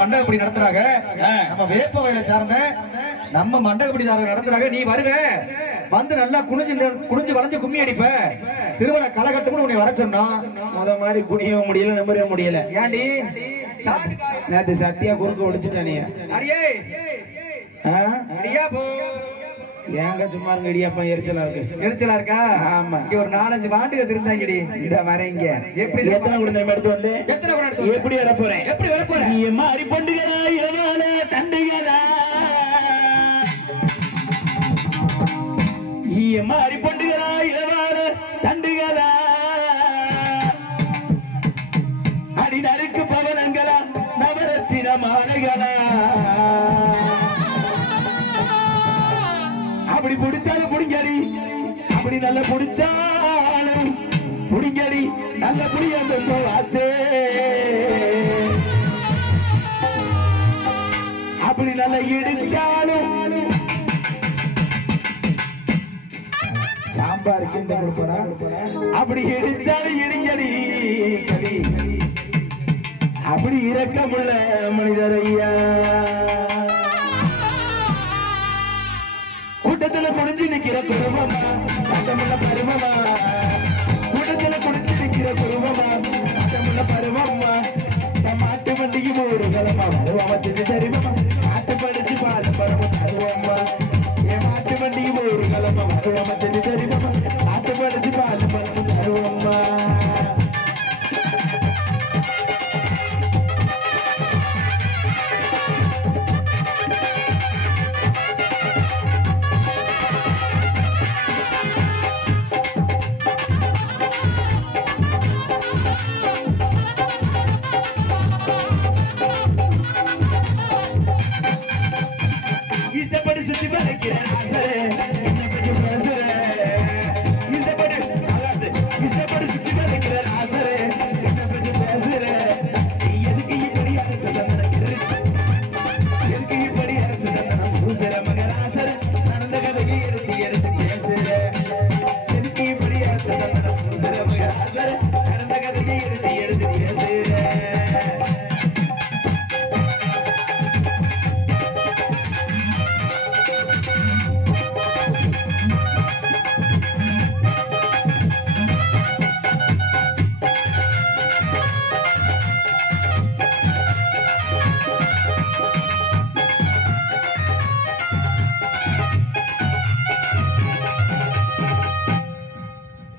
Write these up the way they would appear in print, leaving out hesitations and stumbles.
மண்டகப்படி நடத்துறாங்க. நம்ம வேப்ப வயலை சார்ந்த நம்ம மண்டகப்படிதாரங்க நடத்துறாங்க. நீ வருவ வந்து நல்லா குனிஞ்சு வளைஞ்சு கும்மி அடிப்ப. திருவிழா கலகட்டம்னு உன்னை வர சொன்னா முத மாதிரி குனியவும் முடியல, நம்பவே முடியல. ஏண்டி நேத்து சத்தியா குறுக்க ஒடிச்சுட்டானே. அடியே அடியா போ. ஏங்க சும்மா இருங்க, இடியாப்பா எரிச்சலா இருக்கு. எரிச்சலா இருக்கா? ஆமா. இங்க ஒரு 4-5 வாண்டுக திருந்தாங்கடி. இத வரேங்க. எப்படி எத்தனை குழந்தை எடுத்து வந்து எத்தனை குழந்தை எடுத்து எப்படி வர போறேன்? எப்படி வர போறேன்? நீ மாறி பொண்டுகளா இரவால தண்டுகளா மாறி பொண்டுகளா இரவால தண்டுகளா அடி நறுக்கு பவனங்களா நவரத்தின மாலைகளா அப்படி பிடிச்சாலும் புடிங்கடி, அப்படி நல்ல பிடிச்சாலும் புடிங்கடி, நல்ல புடிங்க வாத்தே அப்படி நல்ல இடிச்சாலும் சாம்பாருக்கு இந்த கொடுப்படா அப்படி இடிச்சாலும் இடிங்கடி கவி அப்படி இரக்கமுள்ள மனிதர் ஐயா. கூட்டத்துல குடிஞ்சு நிக்கிற குருவமா பட்டமுள்ள பருவமா, கூட்டத்துல குடிஞ்சு நிக்கிற குருவமா பட்டமுள்ள பருவமா, மாட்டு வண்டிக்கு ஒரு கலமா வருவமா தெரியுமா, மாட்டு படிச்சு பால் பருவம் தருவமா, என் மாட்டு வண்டிக்கு ஒரு கலமா வருவமா தெரியுமா, மாட்டு படிச்சு பால் பருவம் தருவமா. இஷ்டப்படி சுத்தி வளைக்கிறேன் ஆசரே, என்ன பற்றி பேசுறேன், இஷ்டப்படி சுத்தி வளைக்கிறேன் ஆசரே, என்ன பற்றி பேசுறேன், எதுக்கு இப்படி அடுத்த சந்தனம் இருச்சு, எதுக்கு இப்படி அடுத்த சந்தனம் பூசுற மகராசர், நடந்த கதையை எடுத்து பேசுறேன், எதுக்கு இப்படி அடுத்த சந்தனம் பூசுற மகராசர், நடந்த கதையை எடுத்து பேசுறேன்.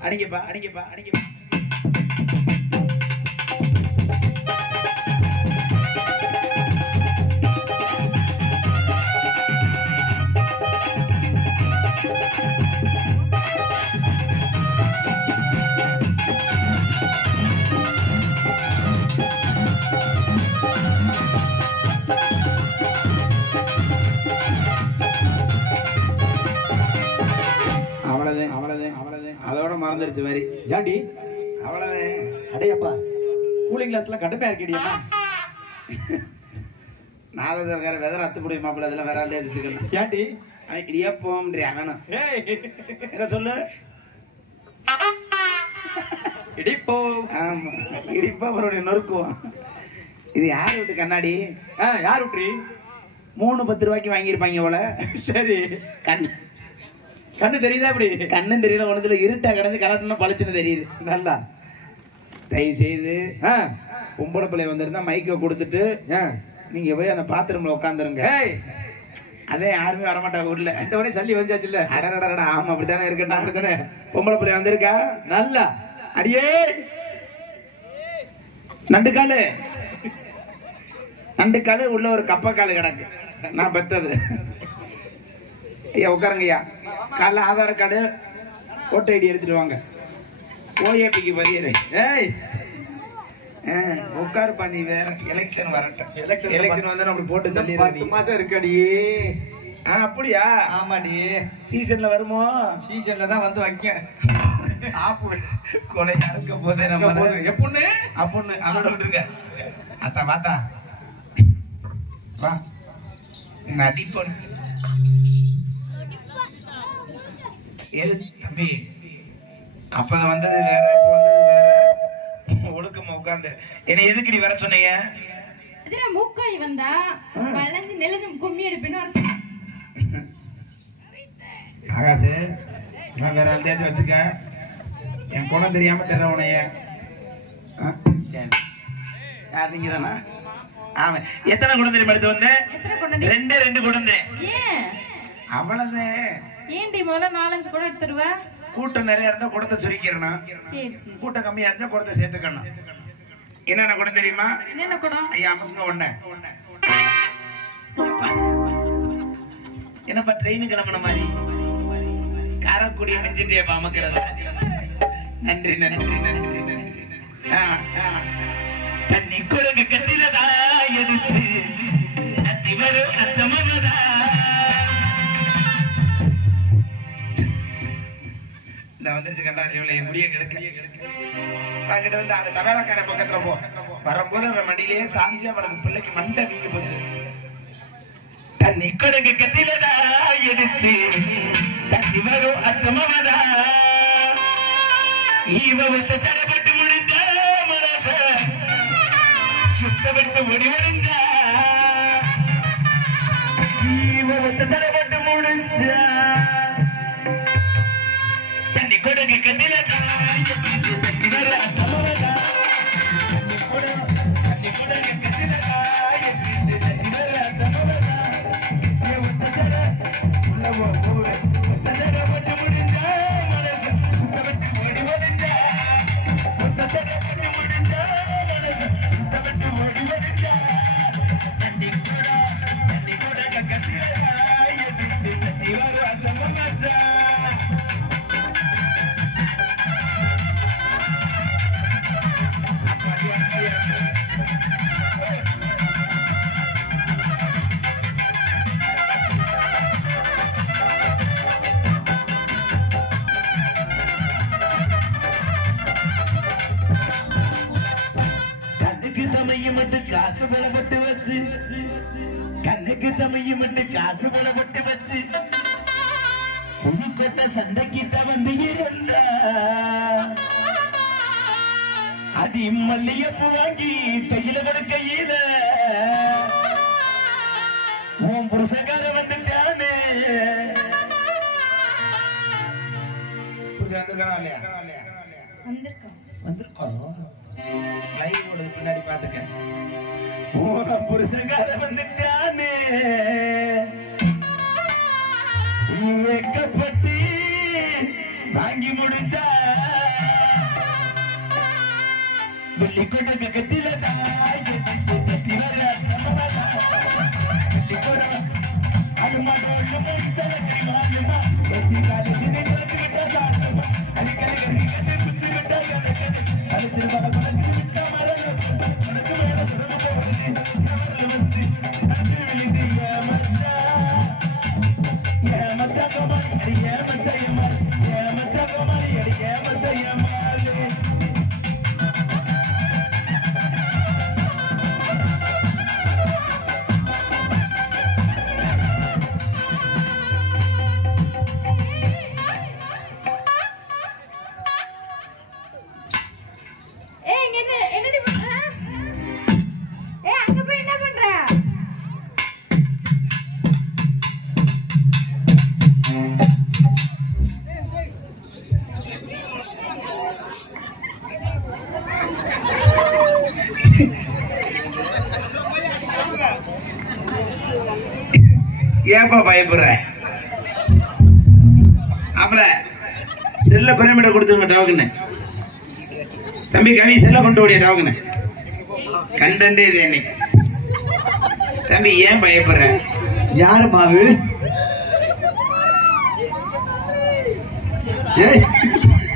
அடிங்கப்பா அடிங்கப்பா அடிங்கப்பா. அவ்வளவுதான் அதோட மறந்துருச்சு மாதிரி. ஏண்டி அவ்வளவுதான். அடையப்பா கூலிங் கிளாஸ்ல கடுமையா இருக்கடியா. நாத சர்க்கார வெதர் அத்து முடியும் மாப்பிள்ள, அதெல்லாம் வேற ஆளே எடுத்துக்கலாம். ஏண்டி இடியாப்போம்ன்றி அவனும் என்ன சொல்லு இடிப்போ. ஆமா இடிப்பா அவருடைய நொறுக்குவான். இது யார் விட்டு கண்ணாடி? யார் விட்டுரி? 3-10 ரூபாய்க்கு வாங்கியிருப்பாங்க போல. சரி கண்ணு தெரியுதா? அப்படி கண்ணும் தெரியல, ஒண்ணுல இருட்டா கிடந்து கலட்டுனா பளிச்சுன்னு தெரியுது. நல்லா தயவு செய்து பொம்பளை பிள்ளை வந்திருந்தா மைக்க கொடுத்துட்டு நீங்க போய் அந்த பாத்ரூம்ல உட்காந்துருங்க. அதே யாருமே வரமாட்டாங்க வீட்டுல. இந்த உடனே சல்லி வந்தாச்சு இல்ல? அடடடா ஆமா அப்படித்தானே இருக்கட்டும். அப்படித்தானே பொம்பளை பிள்ளை வந்திருக்கா? நல்லா அடியே நண்டுக்காலு நண்டுக்காலு உள்ள ஒரு கப்பக்காலு கிடக்கு, நான் பெத்தது. ஐயா உட்காருங்க ஐயா. காலைல ஆதார் கார்டு ஓட்டர் ஐடி எடுத்துட்டு வாங்க. ஓஏபிக்கு பதியரு. உட்காருப்பா, நீ வேற எலெக்ஷன் வரட்டும். எலெக்ஷன் வந்து அப்படி போட்டு தள்ளி 10 மாசம் இருக்கடி. அப்படியா? ஆமாடி. சீசன்ல வருமோ? சீசன்ல தான் வந்து வைக்க கொலையா இருக்க போதே நம்ம எப்புன்னு அப்புன்னு அதோட விட்டுருங்க. அத்தா வாத்தா வா நடிப்போம். தம்பி அப்பதான் வந்தது வேற, இப்ப வந்தது வேற. ஒழுக்கமா உட்கார்ந்து என்ன எதுக்குடி வர சொன்னீங்க? அதுல மூக்காய் வந்தா வளைஞ்சு நெளிஞ்சு கும்மி எடுப்பேன்னு வரைச்சு. ஆகாசு நான் வேற ஆள்கிட்டயாச்சும் வச்சுக்க. என் குணம் தெரியாம தெரியற உனைய. சரி யார் நீங்க தானா? ஆமா. எத்தனை குடம் தெரியுமா எடுத்து வந்தேன்? ரெண்டு குடம். ஏன் அவ்வளவு ஏன்டி முதல்ல 4-5 குடம் எடுத்துருவா? கூட்டம் நிறைய இருந்தா குடத்தை சுருக்கிடணும். சரி சரி. கூட்டம் கம்மியா இருந்தா குடத்தை சேர்த்துக்கணும். என்னென்ன குடம் தெரியுமா? என்னென்ன குடம்? ஐயா அமுங்க ஒண்ணு. என்னப்பா ட்ரெயின் கிளம்புன மாதிரி காரக்குடி அணைஞ்சிட்டே அமக்கிறதா? நன்றி நன்றி நன்றி நன்றி. தண்ணி கொடுங்க கத்திரதா எடுத்து தத்தி வரும் அந்த மனதா. இந்த வந்துருச்சு கண்டாரியோல முடிய கிடக்க அங்கிட்ட வந்து அந்த தவேலக்கார பக்கத்துல போ. வரும்போது அவன் மடியிலேயே சாஞ்சி அவனுக்கு பிள்ளைக்கு மண்டை வீங்கி போச்சு. தண்ணி கொடுங்க கத்திரதா எடுத்து தத்தி வரும் அந்த மனதா. ஈவத்தை சடப்பட்டு முடிந்த மனச சுத்தப்பட்டு முடிவடைந்த ஈவத்தை சடப்பட்டு முடிஞ்ச தண்ணி கொடுங்க கட்டில தண்ணி வர அசமவதா. தண்ணி கொடுங்க கட்டில தண்ணி வர அசமவதா. ஒத்த சட உள்ளவோ போவே ஒத்த சடப்பட்டு முடிந்த மனச சுத்தப்பட்டு முடிவடைந்த ஒத்த சடப்பட்டு முடிந்த மனச சுத்தப்பட்டு முடிவடைந்த தண்ணி கொடுங்க கட்டில தண்ணி வர அசமவதா. கண்ணுக்கு தமையும் மட்டும் காசு பலப்பட்டு வச்சு கண்ணுக்கு தமையும் மட்டும் காசு பலப்பட்டு வச்சு புதுக்கோட்டை சண்டைக்கு தவந்து இருந்தா அடி மல்லியப்பு வாங்கி கையில கொடுக்கையில உன் புருஷங்கார வந்துட்டானே. புருஷன் வந்திருக்கானா இல்லையா? வந்திருக்கோம். லைவ் ஓடுது பின்னாடி பாத்துக்க. உன் புருஷங்கார வந்துட்டானே. வெக்கப்பட்டு வாங்கி முடிச்சா வெள்ளி கொண்ட கத்தில தாய் தத்தி வர வெள்ளி கொட அது மாட்டோம் மாலுமா காலி சினை விட்டா சாட்சமா அடிக்கடி கட்டி குத்தி விட்டா அடிச்சிருப்பா குழந்தை விட்டா மரம் உனக்கு மேல சுரங்க போகுது கவர்ல வந்து அன்று விழுந்து ஏமச்சா கோமாளி அடி ஏமச்சா ஏமாளி ஏமச்சா கோமாளி அடி ஏமச்சா ஏமாளி. ஏப்பா பயப்படுற? அப்பல செல்ல பிரமிட கொடுத்துருங்க டாவுக்குன்னு. தம்பி கவி செல்ல கொண்டு ஓடிய டாவுக்குன்னு கண்டே இது என்னைக்கு. தம்பி ஏன் பயப்படுற? யாரு மாவு?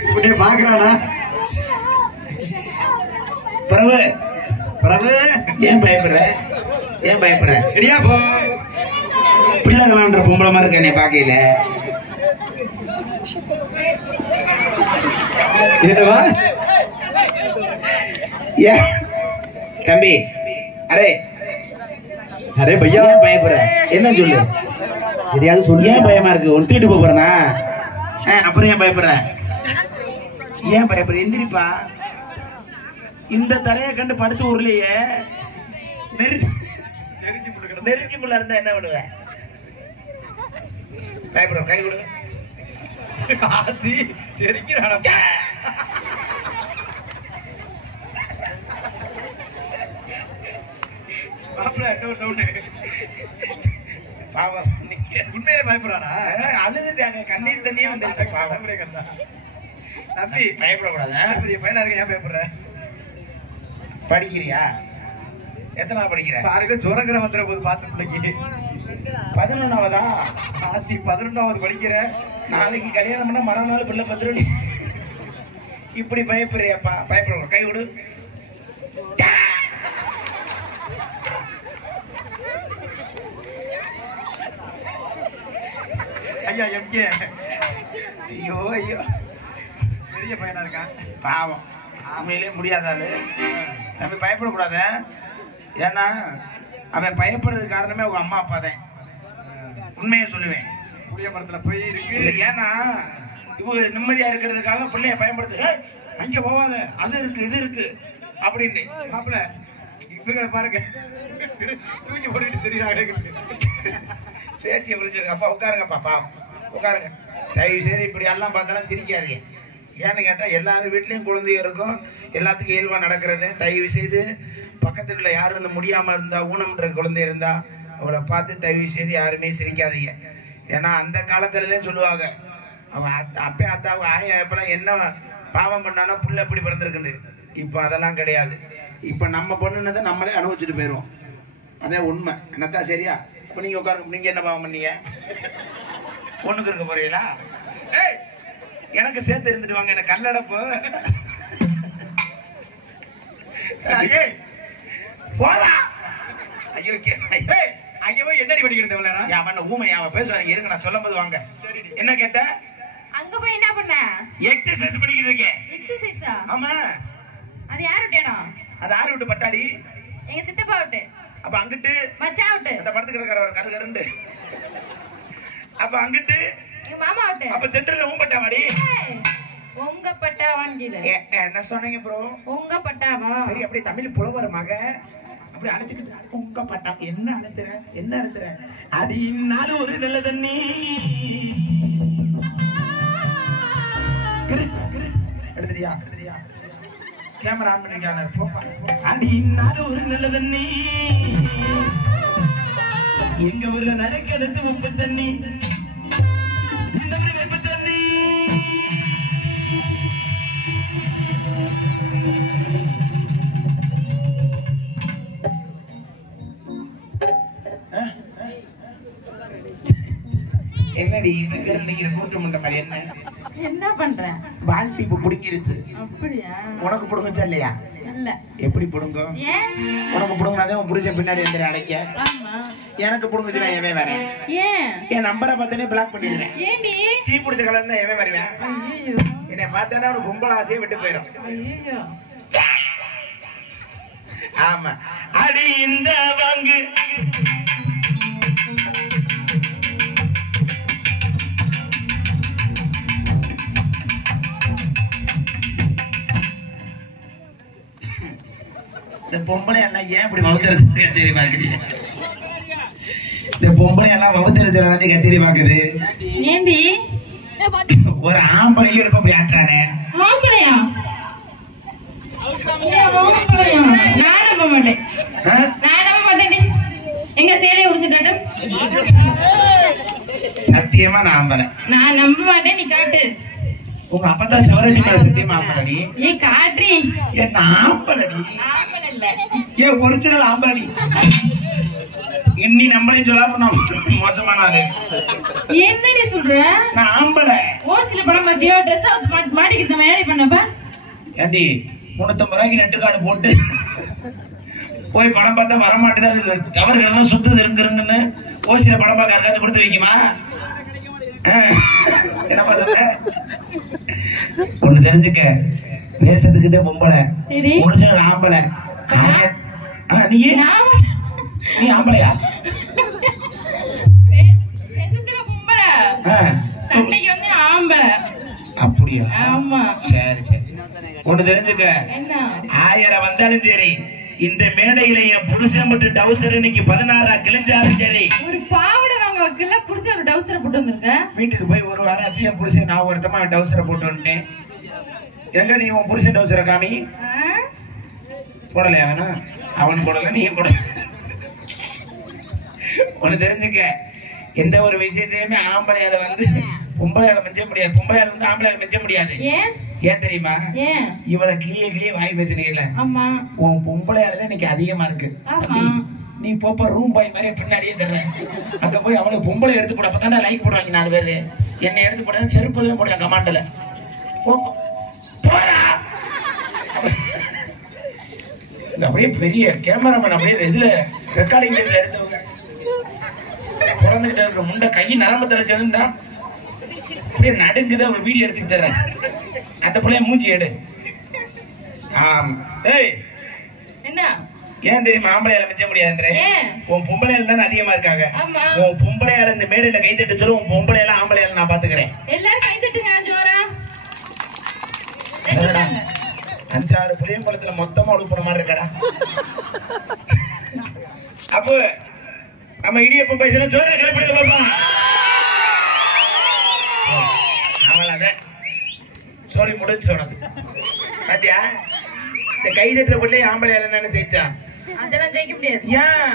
இப்படியே பாக்குறானா? பிரபு பிரபு ஏன் பயப்படுற? ஏன் பயப்படுற? ரெடியா போ. பிள்ளைகளான்ற பொம்பளை மாதிரி இருக்க என்னை பாக்கையில. என்னவா? ஏ தம்பி அரே அரே பையா பயப்படுற? என்ன சொல்லு, எதையாவது சொல்லு. ஏன் பயமா இருக்கு? ஒன்று தூக்கிட்டு போறனா? அப்புறம் ஏன் பயப்படுற? ஏன் பயப்படுற? எந்திரிப்பா. இந்த தரையை கண்டு படுத்து ஊர்லயே நெருஞ்சி முள்ள இருந்தா என்ன பண்ணுவேன்? பயப்படுற கை விடு. உண்மையிலே பயப்படுறானா? அழுதுட்டாங்க, கண்ணீர் தண்ணியே வந்துருச்சு. தம்பி பயப்படக்கூடாது. பெரிய பையனா இருக்கு, ஏன் பயப்படுற? படிக்கிறியா? எத்தனை படிக்கிற? பாருங்க ஜுரங்கிற வந்துற போது பார்த்து பிள்ளைக்கு 11ஆவதா? ஆச்சி 11ஆவது படிக்கிற. நாளைக்கு கல்யாணம் பண்ண மறுநாள் பிள்ளை 10 இப்படி பயப்படுறியாப்பா? பயப்பட கை விடு. ஐயா எம்கே, ஐயோ ஐயோ பெரிய பையனா இருக்கான். பாவம், உண்மையிலே முடியாதாது. தம்பி பயப்படக்கூடாத. ஏன்னா அவன் பயப்படுறதுக்கு காரணமே உங்க அம்மா அப்பா தான். உண்மையை சொல்லுவேன். புளிய மரத்துல போய் இருக்கு. இல்லை, ஏன்னா இவங்க நிம்மதியா இருக்கிறதுக்காக பிள்ளைய பயன்படுத்து. அங்க போவாத, அது இருக்கு இது இருக்கு அப்படின்னு. மாப்பிள்ள இவங்களை பாருங்க தூக்கி போட்டுட்டு தெரியுறாங்க. பேத்தியை விழிச்சிருக்க. அப்பா உட்காருங்கப்பா, பாவம் உட்காருங்க. தயவு செய்து இப்படி எல்லாம் பார்த்தாலும் சிரிக்காதீங்க. ஏன்னு கேட்டால் எல்லாரும் வீட்லேயும் குழந்தைங்க இருக்கும், எல்லாத்துக்கும் இயல்பாக நடக்கிறது. தயவு செய்து பக்கத்தில் உள்ள யாரும் இருந்து முடியாமல் இருந்தால், ஊனம்ன்ற குழந்தை இருந்தால் அவளை பார்த்து தயவு செய்து யாருமே சிரிக்காதீங்க. ஏன்னா அந்த காலத்துலதான் சொல்லுவாங்க, அவன் அப்பே அத்தாவும் ஆயா எப்பெல்லாம் என்ன பாவம் பண்ணானா புள்ள எப்படி பிறந்திருக்குன்னு. இப்போ அதெல்லாம் கிடையாது. இப்போ நம்ம பொண்ணுனதை நம்மளே அனுபவிச்சுட்டு போயிடுவோம். அதே உண்மை. என்னத்தான் சரியா? இப்போ நீங்கள் உட்காருங்க. நீங்கள் என்ன பாவம் பண்ணீங்க? ஒண்ணுக்கு இருக்க போறீங்களா? எனக்கு சேர்த்து இருந்துட்டு வாங்க. எனக்கு கல்லடப்பு போறா. ஐயோ ஐயோ என்னடி படிக்கிறது? அவன் ஊமை, அவன் பேசுவாங்க. இருங்க நான் சொல்லும் போது வாங்க. என்ன கேட்ட? அங்க போய் என்ன பண்ண? எக்ஸசைஸ் பண்ணிக்கிட்டு இருக்கேன். எக்ஸசைஸா? ஆமா. அது யார் விட்டேனா? அது யாரு விட்டு பட்டாடி? எங்க சித்தப்பா விட்டு. அப்ப அங்கிட்டு மச்சான் விட்டு. அந்த படத்துக்கு இருக்கிற கரு கருண்டு. அப்ப அங்கிட்டு எங்க மாமா விட்டு. அப்ப சென்டர்ல ஊம்பட்டா மாடி. உங்க பட்டாவான்கில. என்ன சொன்னீங்க ப்ரோ? உங்க பட்டாவா? சரி, அப்படியே தமிழ் புலவர் மக அப்படி அழைச்சிக்கிட்டு உங்க பட்டா. என்ன அழுத்துற? என்ன அழுத்துற? அடினாலும் ஒரு நல்ல தண்ணி எடுத்துறியா? எடுத்துறியா? கேமரா ஆன் பண்ணிருக்காங்க. போப்பா. அடினாலும் ஒரு நல்ல தண்ணி எங்க ஊர்ல நரைக்கெடுத்து உப்பு தண்ணி, இந்த ஊர்ல வெப்பு தண்ணி. என்னடி நிக்கிற கூட்டு முண்டை மாதிரி? என்ன என்ன பண்ற? வாழ்த்தி இப்ப புடுங்கிருச்சு. அப்படியா? உனக்கு புடுங்குச்சா இல்லையா? இல்ல. எப்படி புடுங்கும்? ஏன்? உனக்கு புடுங்கினாதே உன் புடிச்ச பின்னாடி எந்திர அழைக்க. ஆமா. எனக்கு புடுங்குச்சுனா எவன் வரேன்? ஏன்? என் நம்பரை பார்த்தனே பிளாக் பண்ணிடுவேன். ஏண்டி? தீ பிடிச்ச கலர் இருந்தா எவன் வருவேன்? ஐயோ. என்னை பார்த்தானே அவனுக்கு பொம்பளை ஆசையே விட்டு போயிடும். ஐயோ. ஆமா. அடி இந்த வாங்கு இந்த பொம்பளை எல்லாம் ஏன் இப்படி வவுத்தரிச்சு கச்சேரி பாக்குறீங்க? இந்த பொம்பளை எல்லாம் வவுத்தரிச்சு கச்சேரி பாக்குது. ஏண்டி? ஒரு ஆம்பளையும் எடுப்ப அப்படி ஆட்டுறானே. ஆம்பளையா? ஆம்பளையா? நான் நம்ப மாட்டேன். நான் நம்ப மாட்டேன். எங்க சேலையை உரிச்சு காட்டு. சத்தியமா நான் ஆம்பளை. நான் நம்ப மாட்டேன். நீ காட்டு. உங்க அப்பதான் செவரட்டி சத்தியமா ஆம்பளடி. ஏ காட்ரி. என்ன ஆம்பளடி? ஆம்பளை இல்ல. ஏ ஒரிஜினல் ஆம்பளடி. இன்னி நம்மளையும் சொல்லாம மோசமான ஆளு. என்னடி சொல்ற? நான் ஆம்பளை. ஓசில படம் பாத்தியோ? ட்ரெஸ் அவுத்து மாட்டிக்கிட்டு மேடி பண்ணப்ப ஏண்டி 350 ரூபாய்க்கு நெட்டு கார்டு போட்டு போய் படம் பார்த்தா வரமாட்டுது. அது கவர் கிடந்தா சுத்துது இருங்குன்னு ஓசியில படம் பார்க்க யாருக்காச்சும் கொடுத்து வைக்குமா? என்னப்பா சொல்ற? ஒண்ணு தெரிஞ்சுக்க, பேசுறதுக்குதே பொம்பளை, ஒரிஜினல் ஆம்பளை. நீ ஆம்பளையா? சண்டைக்கு வந்து ஆம்பளை. அப்படியா? ஆமா. சரி சரி. ஒண்ணு தெரிஞ்சுக்க, என்ன? 1000 வந்தாலும் சரி இந்த மேடையில என் புருஷன் மட்டும் டவுசர் இன்னைக்கு 16 கிழிஞ்சாலும் சரி. ஒரு பாவடை வாங்க வைக்கல புருஷன் ஒரு டவுசரை போட்டு வந்திருக்கேன். வீட்டுக்கு போய் ஒரு வாரம் ஆச்சு என் புருஷன் நான் ஒருத்தமா டவுசரை போட்டு வந்துட்டேன். எங்க நீ உன் புருஷன் டவுசரை காமி. போடலையா வேணா அவனு போடல நீயும் போட. ஒண்ணு தெரிஞ்சுக்க, எந்த ஒரு விஷயத்தையுமே ஆம்பளையால வந்து பொம்பளையால மிஞ்ச முடியாது, பொம்பளையால வந்து ஆம்பளையால மிஞ்ச முடியாது. ஏன் தெரியுமா? இவளை கிளிய வாய் பேசுனீங்கல்ல, உன் பொம்பளையால இன்னைக்கு அதிகமா இருக்கு. நீ போப்ப ரூம் பாய் மாதிரி பின்னாடியே தர்ற, அங்க போய் அவளை பொம்பளை எடுத்து போட அப்பதானே லைக் போடுவாங்க 4 பேரு. என்னை எடுத்து போட செருப்பதையும் போடுவாங்க கமாண்டல. போடா அப்படியே பெரிய கேமராமேன் அப்படியே இதுல ரெக்கார்டிங் எடுத்தவங்க குழந்தைகிட்ட இருக்க முண்டை கை நரம்பு தலைச்சதுன்னா அப்படியே நடுங்குது. அவள் வீடியோ எடுத்துட்டு தர்றேன். அந்த பிள்ளைய மூஞ்சி எடு. ஏன் தெரியுமா ஆம்பளையால மிச்ச முடியாதுன்ற? உன் பொம்பளையால தானே அதிகமா இருக்காங்க. உன் பொம்பளையால இந்த மேடையில கை தட்டு சொல்லு. உன் பொம்பளையால ஆம்பளையால நான் பாத்துக்கிறேன். எல்லாரும் கை தட்டுங்க ஜோரா. 5-6 புளியம் குளத்துல மொத்தமா ஒழுப்புற மாதிரி இருக்கடா. அப்போ நம்ம இடியப்பம் பைசா ஜோரா கிளப்பிடுங்க பாப்பா. அவளாதான் சொல்லி முடிஞ்சு சொன்னது பாத்தியா? இந்த கை தட்டுற பிள்ளைய ஆம்பளையால என்ன ஜெயிச்சா? அதெல்லாம் ஜெயிக்க முடியாது. ஏன்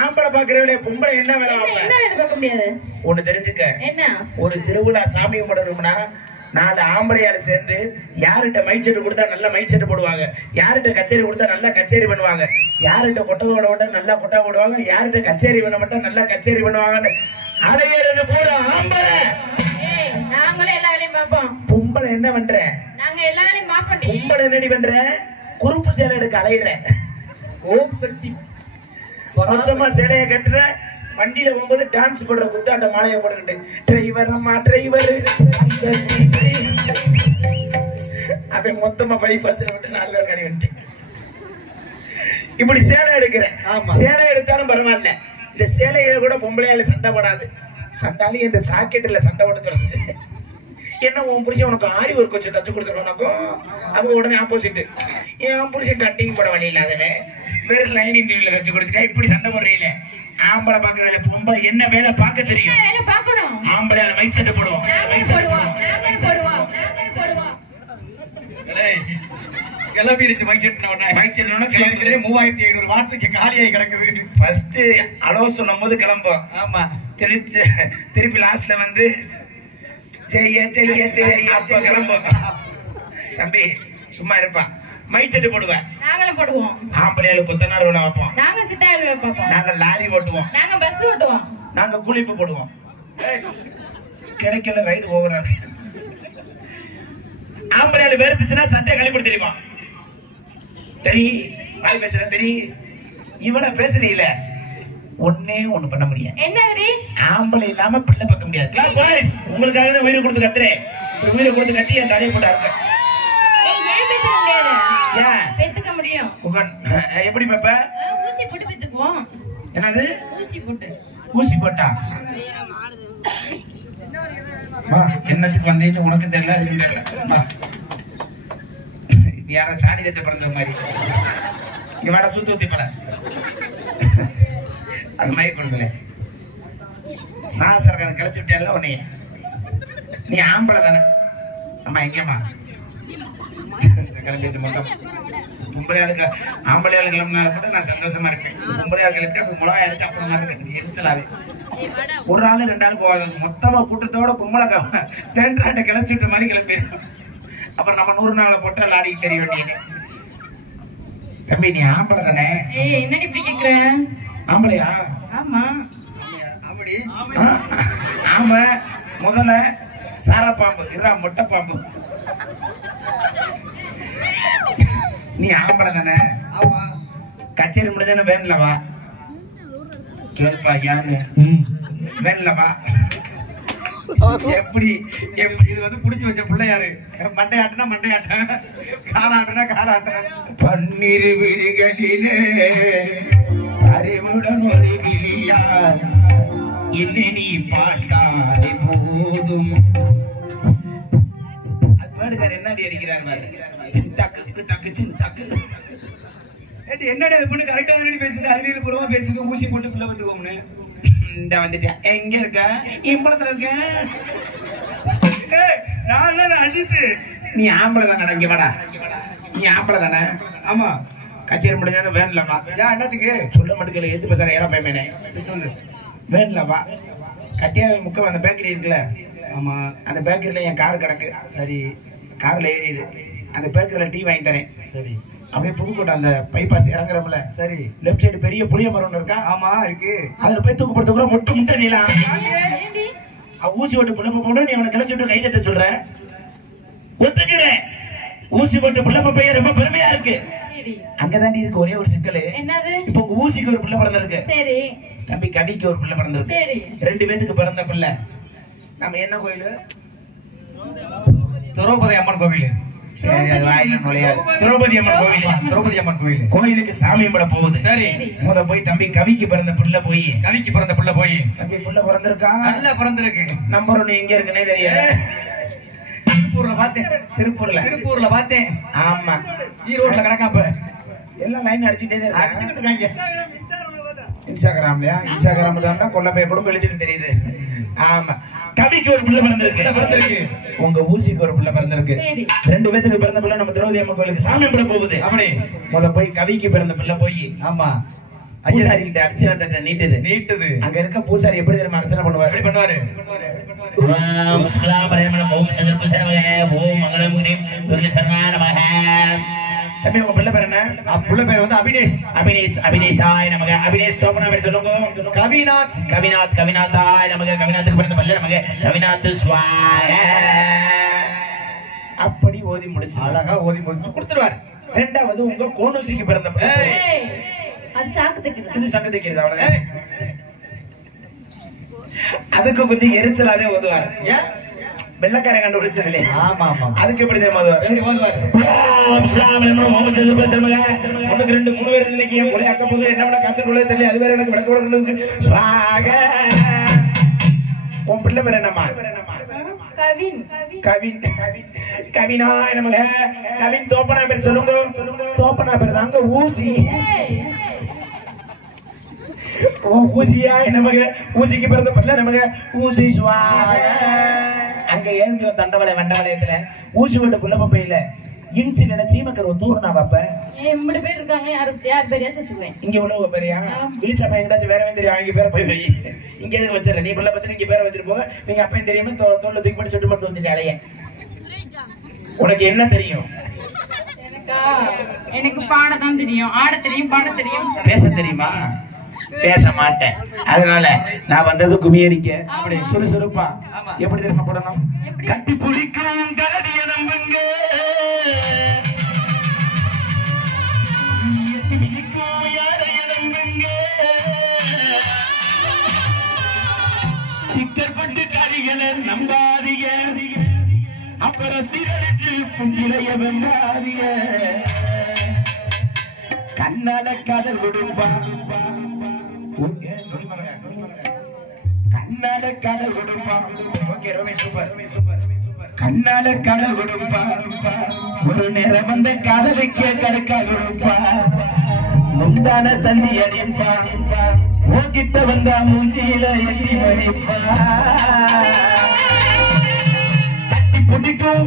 ஆம்பளை பாக்குறவளே பொம்பளை என்ன வேலை பார்க்க முடியாது? ஒண்ணு தெரிஞ்சுக்க, ஒரு திருவிழா சாமி கும்பிடணும்னா 4 ஆம்பளையால சேர்ந்து யார்கிட்ட மைக் செட்டு கொடுத்தா நல்ல மைக் செட்டு போடுவாங்க, யார்கிட்ட கச்சேரி கொடுத்தா நல்லா கச்சேரி பண்ணுவாங்க, யார்கிட்ட கொட்டகோட விட்டா நல்லா கொட்டா போடுவாங்க, யார்கிட்ட கச்சேரி பண்ண மட்டும் நல்லா கச்சேரி பண்ணுவாங்க. அலையிறது போல ஆம்பளை. நாங்களும் எல்லா வேலையும் பார்ப்போம். பொம்பளை என்ன பண்ற? நாங்க எல்லா வேலையும் பார்ப்போம். பொம்பளை என்னடி பண்ற? குறுப்பு சேலை எடுக்க அலையிற. ஓம் சக்தி மொத்தமா சேலையை கட்டுற. வண்டியில போகும்போது டான்ஸ் பண்ற குத்தாட்ட மாலையை போட்டுக்கிட்டு டிரைவர் அம்மா டிரைவர் அவன் மொத்தமா பைபாஸ்ல விட்டு 4 பேர் கடி வந்துட்டு இப்படி சேலை எடுக்கிற. சேலை எடுத்தாலும் பரவாயில்ல, இந்த சேலையில கூட பொம்பளையால சண்டை போடாது. சண்டாலும் இந்த சாக்கெட்ல சண்டை போடுறது. என்ன உன் புருஷன் உனக்கு ஆரி ஒர்க் வச்சு தச்சு கொடுத்துருவானாக்கும். அவங்க உடனே ஆப்போசிட், என் புருஷன் கட்டிங் போட வழி இல்லாதவன் வெறும் லைனிங் தீவில தச்சு கொடுத்துட்டா இப்படி சண்டை போடுறீங்களே. ஆம்பளை பாக்குற பொம்பளை என்ன வேலை பார்க்க தெரியும்? ஆம்பளை மைக் செட்டு போடுவோம். கிளம்பிடுச்சு மைக் செட். மைக் செட் 3500 வாட்ஸ்க்கு காலியாகி கிடக்குது. ஃபர்ஸ்ட் அலோ சொல்லும் போது கிளம்புவோம். ஆமா, திருப்பி லாஸ்ட்ல வந்து கிளம்புவோம். தம்பி சும்மா இருப்பா. மைக் செட்டு போடுவேன். நாங்களும் போடுவோம். ஆம்பளையால கொத்தனார் வேலை வைப்போம். நாங்க சித்தாயில் வைப்போம். நாங்க லாரி ஓட்டுவோம். நாங்க பஸ் ஓட்டுவோம். நாங்க குளிப்பு போடுவோம். கிடைக்கல ரைடு ஓவரா. ஆம்பளையால வெறுத்துச்சுன்னா சட்டையை கழிப்பிட தெரியுமா? தெரி வாய் பேசுற தெரி. இவள பேசுறீல ஒன்னே ஒண்ணு பண்ண முடியாது. என்னது? ஆம்பளை இல்லாம பிள்ளை பார்க்க முடியாது. உங்களுக்காக தான் உயிரை கொடுத்து கத்துறேன். உயிரை கொடுத்து கட்டி என் தலையை போட்டா இருக்க. எப்படி பெப்ப? ஊசி போட்டு பெத்துக்குவோம். என்னது ஊசி போட்டு? ஊசி போட்டா வா. என்னத்துக்கு வந்தேன்னு உனக்கு தெரியல, அதுக்கு தெரியல. வா, யார சாணி தட்ட பிறந்த மாதிரி இங்க வாடா. சூத்து ஊத்தி பல அது மாதிரி கொடுக்கல. சாசரக்காரன் கிளச்சி விட்டேன்ல உன்னைய. நீ ஆம்பளை தானே? அம்மா எங்கம்மா கிளம்பி மொத்தம் பொம்பளையாளுக்கு ஆம்பளையாளு கிளம்பினால கூட நான் சந்தோஷமா இருக்கேன். பொம்பளையாள் கிளம்பிட்டு மிளகாய் அரைச்சு அப்புறமா இருக்கு எரிச்சலாவே. ஒரு ஆளு 2 ஆள் போகாது, மொத்தமா கூட்டத்தோட பொம்பளை தேன்றாட்டை கிளச்சிட்ட மாதிரி கிளம்பிடும். அப்புறம் நம்ம 100 நாளை போட்டு லாடிக்கு தெரிய வேண்டியது. தம்பி நீ ஆம்பளை தானே? என்னடி இப்படி கேக்குற? ஆம்பளையா? ஆமா. ஆமா. முதல்ல சாரா பாம்பு, இதுதான் மொட்டை பாம்பு. நீ ஆம்பளை தானே? ஆமா. கச்சேரி முடிஞ்சானே வேன்ல வா. கேள்பா யாரு வேன்ல வா. எப்படி எப்படி இது வந்து புடிச்சு வச்ச பிள்ளையாரு. மண்டையாட்டுனா மண்டையாட்டம், காலாட்டுனா காலாட்டம். பன்னீர் விழிகளிலே அறிவுடன் ஒரு விழியார் என்னை நீ பாட்டாலே போதும். அது வேடுக்கார் என்னடி அடிக்கிறார் பாரு. தக்கு தக்கு தக்கு என்னடா இது பொண்ணு கரெக்டா தானே பேசுது, அறிவியல் பூர்வமா பேசுது, ஊசி போட்டு பிள்ளை பத்துக்கோம்னு. இந்த வந்துட்டேன். எங்க இருக்க? இம்பளத்துல இருக்க. நான் அஜித். நீ ஆம்பளை தானே? இங்க வாடா. நீ ஆம்பளை தானே? ஆமா. கச்சேரி முடிஞ்சாலும் வேன்லவா. என்னத்துக்கு சொல்ல மட்டும் எது பேசுற ஏடா பையனே சொல்லு. வேன்லவா. கட்டியாவை முக்கம் அந்த பேக்கரி இருக்குல்ல, ஆமா அந்த பேக்கரியில என் கார் கிடக்கு. சரி. கார்ல ஏறிடு. அந்த பேக்கரியில டீ வாங்கி தரேன். சரி. அப்படியே புதுக்கோட்டை அந்த பைபாஸ் இறங்குறப்பல சரி. லெஃப்ட் சைடு பெரிய புளிய மரம் ஒன்று இருக்கா? ஆமா இருக்கு. அதுல போய் தூக்குப்படுத்த முட்டை முட்டை நீலாம் ஏண்டி ஊசி போட்டு புள்ள போன நீ அவனை கிளச்சி விட்டு கை தட்ட சொல்ற. ஒத்துக்கிறேன், ஊசி போட்டு புள்ள பையன் ரொம்ப பெருமையா இருக்கு. சரி. அங்கதாண்டி இருக்கு ஒரே ஒரு சிக்கல். என்னது? இப்போ உங்க ஊசிக்கு ஒரு பிள்ளை பிறந்திருக்கு. சரி. தம்பி கவிக்கு ஒரு பிள்ளை பிறந்திருக்கு. சரி. 2 பேத்துக்கு பிறந்த பிள்ளை. நம்ம என்ன கோயிலு? திரௌபதி அம்மன் கோவில். சரி, அது வாயில நுழையாது. திரௌபதி அம்மன் கோயில். திரௌபதி அம்மன் கோவில். கோயிலுக்கு சாமி கும்பிட போகுது. சரி. முத போய் தம்பி கவிக்கு பிறந்த பிள்ளை போய் கவிக்கு பிறந்த பிள்ளை போய் தம்பி பிள்ளை பிறந்திருக்கா. நல்லா பிறந்திருக்கு. நம்பர் 1 எங்க இருக்குன்னே தெரியல. திருப்பூர்ல பார்த்தேன். திருப்பூர்ல பார்த்தேன். ஆமா, ஈரோட்ல கிடக்காப்ப எல்லாம் லைன் அடிச்சுட்டே தான் அடிச்சுக்கிட்டு இருக்காங்க. இருக்காங்க. இன்ஸ்டாகிராம்லயா? இன்ஸ்டாகிராம் தான் கொல்லப்பைய கூட வெளிச்சிட்டு தெரியுது. ஆமா, கவிக்கு ஒரு பிள்ளை பிறந்திருக்கு. உங்க ஊசிக்கு ஒரு பிள்ளை பிறந்திருக்கு. சரி. 2 பேத்துக்கு பிறந்த பிள்ளை நம்ம திரௌபதி அம்மன் கோயிலுக்கு சாமி கும்பிட போகுது. அப்படி முத போய் கவிக்கு பிறந்த பிள்ளை போய் ஆமா பூசாரி கிட்ட அர்ச்சனை தட்டை நீட்டுது. அங்க இருக்க பூசாரி எப்படி தெரியுமா அர்ச்சனை பண்ணுவாரு? எப்படி பண்ணுவாரு? ஓம் ஸ்லாமரேமன ஓம் சதுர்புசனமய ஓம் மங்களம் கிரீம் துர்லி சர்வானமஹ. தம்பி உங்க பிள்ளை பேர் என்ன? புள்ள பேர் வந்து அபினேஷ். அபினேஷாய நமக. அபினேஷ் தோப்பனா பேர் சொல்லுங்க. கவிநாத்தாய நமக. கவிநாத்துக்கு பிறந்த பிள்ளை நமக கவிநாத் ஸ்வாக. அப்படி ஓதி முடிச்சு அழகா ஓதி முடிச்சு கொடுத்துருவாரு. 2வது உங்க கோனூசிக்கு பிறந்த பிள்ளை. ஏய், அது சாக்கு தைக்குதா? இது சங்கு தைக்கிறது அவ்வளவுதான். அதுக்கு கொஞ்சம் எரிச்சலாதே ஓதுவார். ஏன்? வெள்ளக்காரன் கண்டுபிடிச்சது இல்லையா? ஆமா ஆமா. அதுக்கு எப்படி தெரியுமா ஓதுவார்? எப்படி ஓதுவாரு? ஓம் ஸ்லாமரேமன ஓம் சதுர்புசனமய. உனக்கு 2 3 பேர் இன்னைக்கு என் கொலை அக்க போது என்ன பண்ண காத்துக்கொள்ள தெரியல. அது வேற எனக்கு விளக்க கொடுக்கணும். ஸ்வாக. உன் பிள்ளை பேர் என்னம்மா? கவின். கவினாய நமக. கவின் தோப்பனா பேர் சொல்லுங்க. தோப்பனா பேர் தாங்க ஊசி. ஏய், ஊசியாய நமக. ஊசிக்கு பிறந்த பிள்ளை நமக ஊசி ஸ்வாக. அங்க ஏன்டியோ வண்டவளையத்துல ஊசி விட்டு புள்ள பப்பையில இன்சி நினைச்சி மக்கள் ஒரு தூர்னா பாப்ப. ஏய், 3 பேர் இருக்காங்க. யார் பேரையாச்சும் வச்சுக்குவேன். இங்க உள்ளவங்க பேரையா? இழிச்சா பையன் கிட்டாச்சும் வேற தெரியும். அவங்க பேரை போய் வை. இங்க எதுக்கு வச்சிடற? நீ பிள்ளை பத்தி நீங்க பேரை வச்சுட்டு போக. நீங்க அப்பயும் தெரியாம தோல்ல தூக்கி போட்டு சுட்டு மட்டும் வந்துட்டு அலைய. உனக்கு என்ன தெரியும்? எனக்கு பாடதான் தெரியும். ஆட தெரியும், பாட தெரியும். பேச தெரியுமா? பேச மாட்டேன். அதனால நான் வந்தது குமியடிக்க. அப்படி சுறுசுறுப்பா எப்படி தெரியுமா போடணும்? கட்டி பிடிக்கும் கரடிய நம்புங்க, எட்டி மிதிக்கும் யாரைய நம்புங்க, டிக்கெட் பட்டு கடிகளை நம்பாதீங்க, அப்புறம் சீரழிச்சு புங்கிலைய வெம்பாதீங்க, கண்ணால காதல் கொடுப்பா, கண்ணால காதல் கொடுப்பா. Okay Romi super super. கண்ணால காதல் கொடுப்பா, ஒரு நேரம் வந்து காதலுக்கே கடுக்கா கொடுப்பா, முந்தான தண்ணி அடிப்பா, உன்கிட்ட வந்தா மூஞ்சியில எட்டி மடிப்பா, தட்டி பிடிக்கும்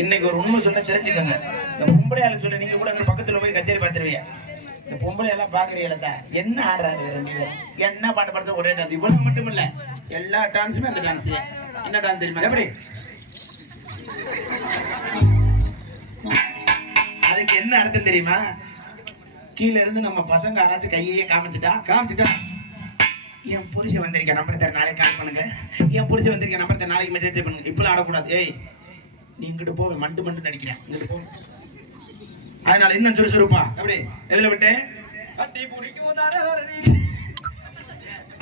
இன்னைக்கு ஒரு உண்மை சொன்ன தெரிஞ்சுக்கோங்க. இந்த பொம்பளையால சொல்ல நீங்க கூட பக்கத்துல போய் கச்சேரி பாத்துருவீங்க. இந்த பொம்பளை எல்லாம் பாக்குறீங்களா என்ன ஆடுறாங்க, என்ன பாட்டு பாடுறது ஒரே டான்ஸ். இவ்வளவு மட்டும் இல்ல, எல்லா டான்ஸுமே அந்த டான்ஸ். என்ன டான்ஸ் தெரியுமா? எப்படி அதுக்கு என்ன அர்த்தம் தெரியுமா? கீழ இருந்து நம்ம பசங்க யாராச்சும் கையே காமிச்சுட்டா என் புருஷன் வந்திருக்கேன் நம்பர் தர நாளைக்கு கால் பண்ணுங்க, என் புருஷன் வந்திருக்கேன் நம்பர் தர நாளைக்கு மெசேஜ் பண்ணுங்க. இப்பெல்லாம் ஆடக்கூடாது. ஏய் நீ இங்கிட்டு போ, மண்டு நடிக்கிறேன் இங்கிட்டு போ. அதனால இன்னும் சுறுசுறுப்பா. அப்படி எதுல விட்டு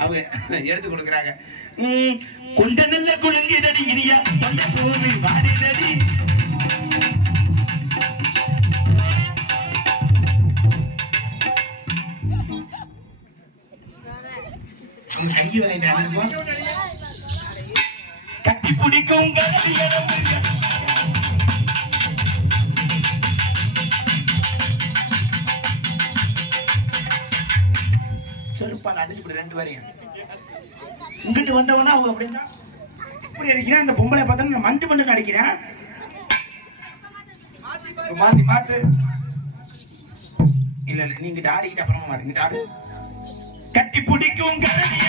அவங்க எடுத்து கொடுக்குறாங்க. கொண்ட நல்ல குழந்தைதடி இனியா கொண்ட போது வாடிதடி கையை வாங்கிட்டாங்க. கட்டி பிடிக்கும் செருப்பால் அடிச்சு இப்படி 2 பேரையும் இங்கிட்டு வந்தவனா அவங்க அப்படின்னா இப்படி அடிக்கிறேன். இந்த பொம்பளை பார்த்தா மந்து பண்ணு அடிக்கிறேன். மாத்தி மாத்து இல்ல இல்ல நீங்க ஆடிக்கிட்ட அப்புறமா மாறு. இங்கிட்ட ஆடு. கட்டி பிடிக்கும் கரடிய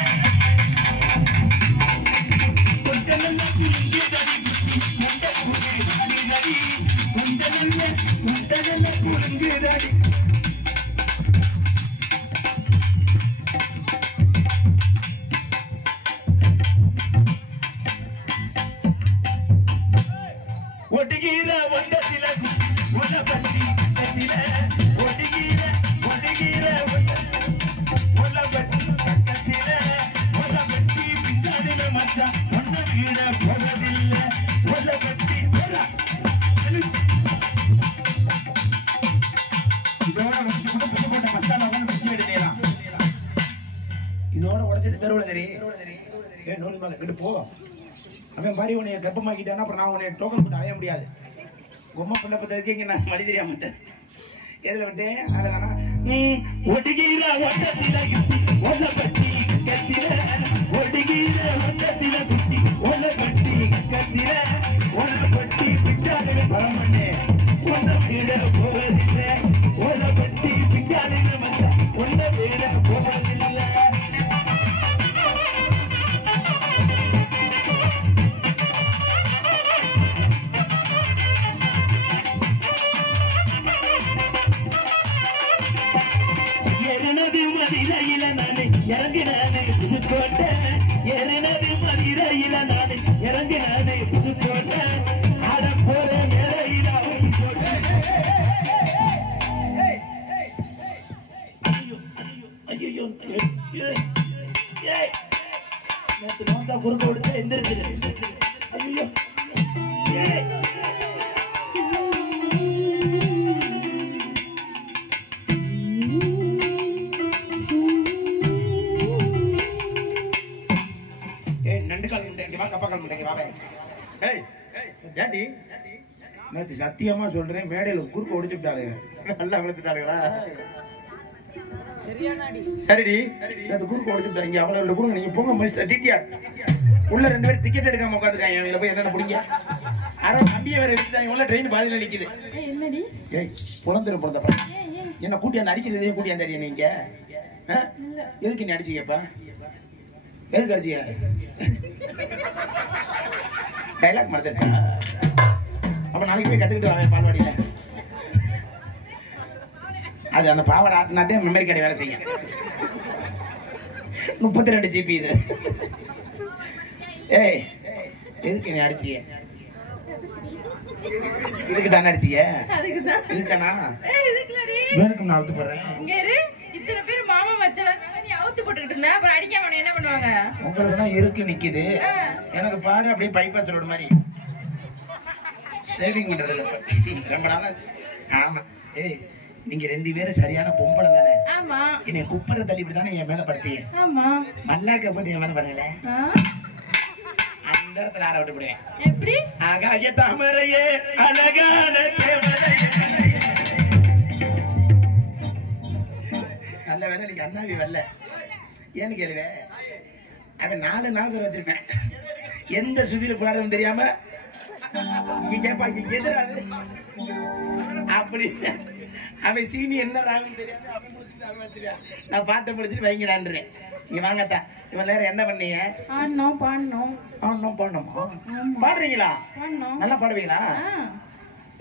ஒட்டுகிற ஒட்டத்தில ஒன்ன பத்தி ஒட்டுகிற ஒட்டுகிற ஒன்ன பத்தி கட்டத்தில ஒன்ன பத்தி பிஞ்சாதில மச்சா ஒன்ன வீட போவதில்லை ஒன்ன பத்தி இதோட வச்சு கூட பெரிய போட்ட மசாலா வந்து மிக்சி எடுக்கலாம். இதோட உடைச்சிட்டு தெருவில் தெரியும் நோடி மேல கிட்ட போ. அவன் மாதிரி உன்னைய கர்ப்பமாக்கிட்டானா அப்புறம் நான் உன்னை டோக்கன் போட்டு அலைய முடியாது. பொம்மை பிள்ளை பத்த இருக்கீங்க நான் மழை தெரியாம மாட்டேன். எதுல விட்டேன் அதுதானா ஒடுகிற ஒட்டத்தில ஒன்ன பட்டி கத்தில ஒடுகிற ஒட்டத்தில குட்டி ஒன்ன பட்டி கத்தில ஒன்ன பட்டி பிச்சாலே பரமண்ணே ஒன்ன வீட போவதில்லை ஒன்ன பட்டி பிச்சாலே மச்சா ஒன்ன வீட போவதில்லை. மதிரையில நானே இறங்கினானே புதுக்கோட்டை ஏறினது மதிரையில நானே இறங்கினானே புதுக்கோட்டை ஆட போற மேலையில ஐயோ நேற்று நோந்தா குறுக்க விடுத்த எந்திரிச்சு ஐயோ சத்தியமா சொல்றேன் மேடையில குறுக்க ஒடிச்சுட்டாரு. நல்லா விழுத்துட்டாருங்களா? சரிடி குறுக்க ஒடிச்சுட்டாங்க. அவங்கள கொடுங்க நீங்க போங்க. டிடிஆர் உள்ள 2 பேர் டிக்கெட் எடுக்காம உட்காந்துருக்காங்க. இவங்கள போய் என்னென்ன பிடிங்க. யாரோ தம்பியை வேற எடுத்துட்டாங்க. உள்ள ட்ரெயின் பாதியில நிக்குது. ஏய் புலந்துரு புலந்தப்பா என்ன கூட்டி அந்த அடிக்கிறதே கூட்டி அந்த அடிய நீங்க எதுக்கு நீ அடிச்சீங்கப்பா? எதுக்கு அடிச்சீங்க? டைலாக் மறந்துருச்சா? அப்ப நாளைக்கு போய் கத்துக்கிட்டு வரேன் பால்வாடியில. அது அந்த பாவாடை ஆட்டினாதே மெமரி கார்டு வேலை செய்யும். 32 GB இது. ஏய் எதுக்கு நீ அடிச்சிய? இதுக்கு தானே அடிச்சிய? இதுக்கானா? வேணுக்கு நான் அவுத்து போடுறேன். இத்தனை பேர் மாமா மச்சான் நீ அவுத்து போட்டுட்டு இருந்த அப்புறம் அடிக்காம என்ன பண்ணுவாங்க? உங்களுக்கு தான் இருக்கு நிக்குது. எனக்கு பாரு அப்படியே பைபாஸ் ரோடு மாதிரி சேவிங் பண்றது இல்ல. ரொம்ப நாளாச்சு. ஆமா. ஏய் நீங்க 2 பேரும் சரியான பொம்பளை தானே? ஆமா. என்னை குப்பரை தள்ளி இப்படி தானே என் மேல படுத்தீங்க? ஆமா. மல்லாக்க போட்டு என் மேல பாருங்களே. அந்த இடத்துல ஆட விட்டு போடுவேன். எப்படி? ஆகாய தாமரையே அழகான தேவதையே. நல்ல வேலை நீங்க அண்ணாவி வரல. ஏன்னு கேளுவே அவன் 4 நாசர் வச்சிருப்பேன். எந்த சுதியில போராடும் தெரியாம நீங்க கேட்பாங்க எதிராது அப்படி அவன் சீனி என்ன ராகும் தெரியாது. அவன் முடிச்சுட்டு அவன் வச்சிருக்கான். நான் பாட்டை முடிச்சுட்டு வைங்கடான்றேன். நீ வாங்கத்தா இவன் நேரம் என்ன பண்ணீங்க? ஆடணும் பாடணும். ஆடணும் பாடணுமா? பாடுறீங்களா? நல்லா பாடுவீங்களா?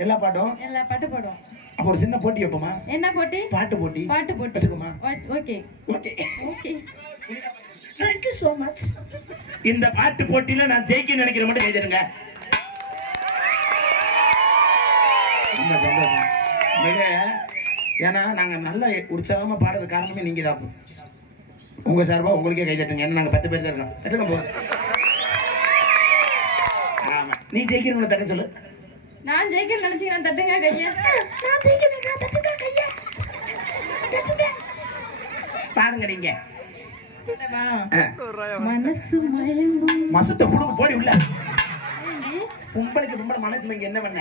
எல்லா பாட்டும்? எல்லா பாட்டு பாடுவோம். அப்ப ஒரு சின்ன போட்டி வைப்போமா? என்ன போட்டி? பாட்டு போட்டி. பாட்டு போட்டி வச்சுக்கோமா? Okay okay okay. Thank you so much. இந்த பாட்டு போட்டியில நான் ஜெயிக்க நினைக்கிற மட்டும் எழுதிருங்க. ரொம்ப சந்தோஷம். ஏன்னா நாங்க நல்ல உற்சாகமா பாடுறது காரணமே நீங்க தான். உங்க சார்பா உங்களுக்கே கை தட்டுங்க. என்ன நாங்க 10 பேர் தான் இருக்கோம். தட்டுங்க போ. ஆமா நீ ஜெயிக்கிறவங்களை தட்ட சொல்லு. நான் ஜெயிக்க நினைச்சீங்கன்னா தட்டுங்க கையா. பாருங்க நீங்க மனசு மயங்கும் மசத்தை புடுங்க போடி உள்ள. பொம்பளைக்கு பொம்பளை மனசு மயங்க என்ன பண்ண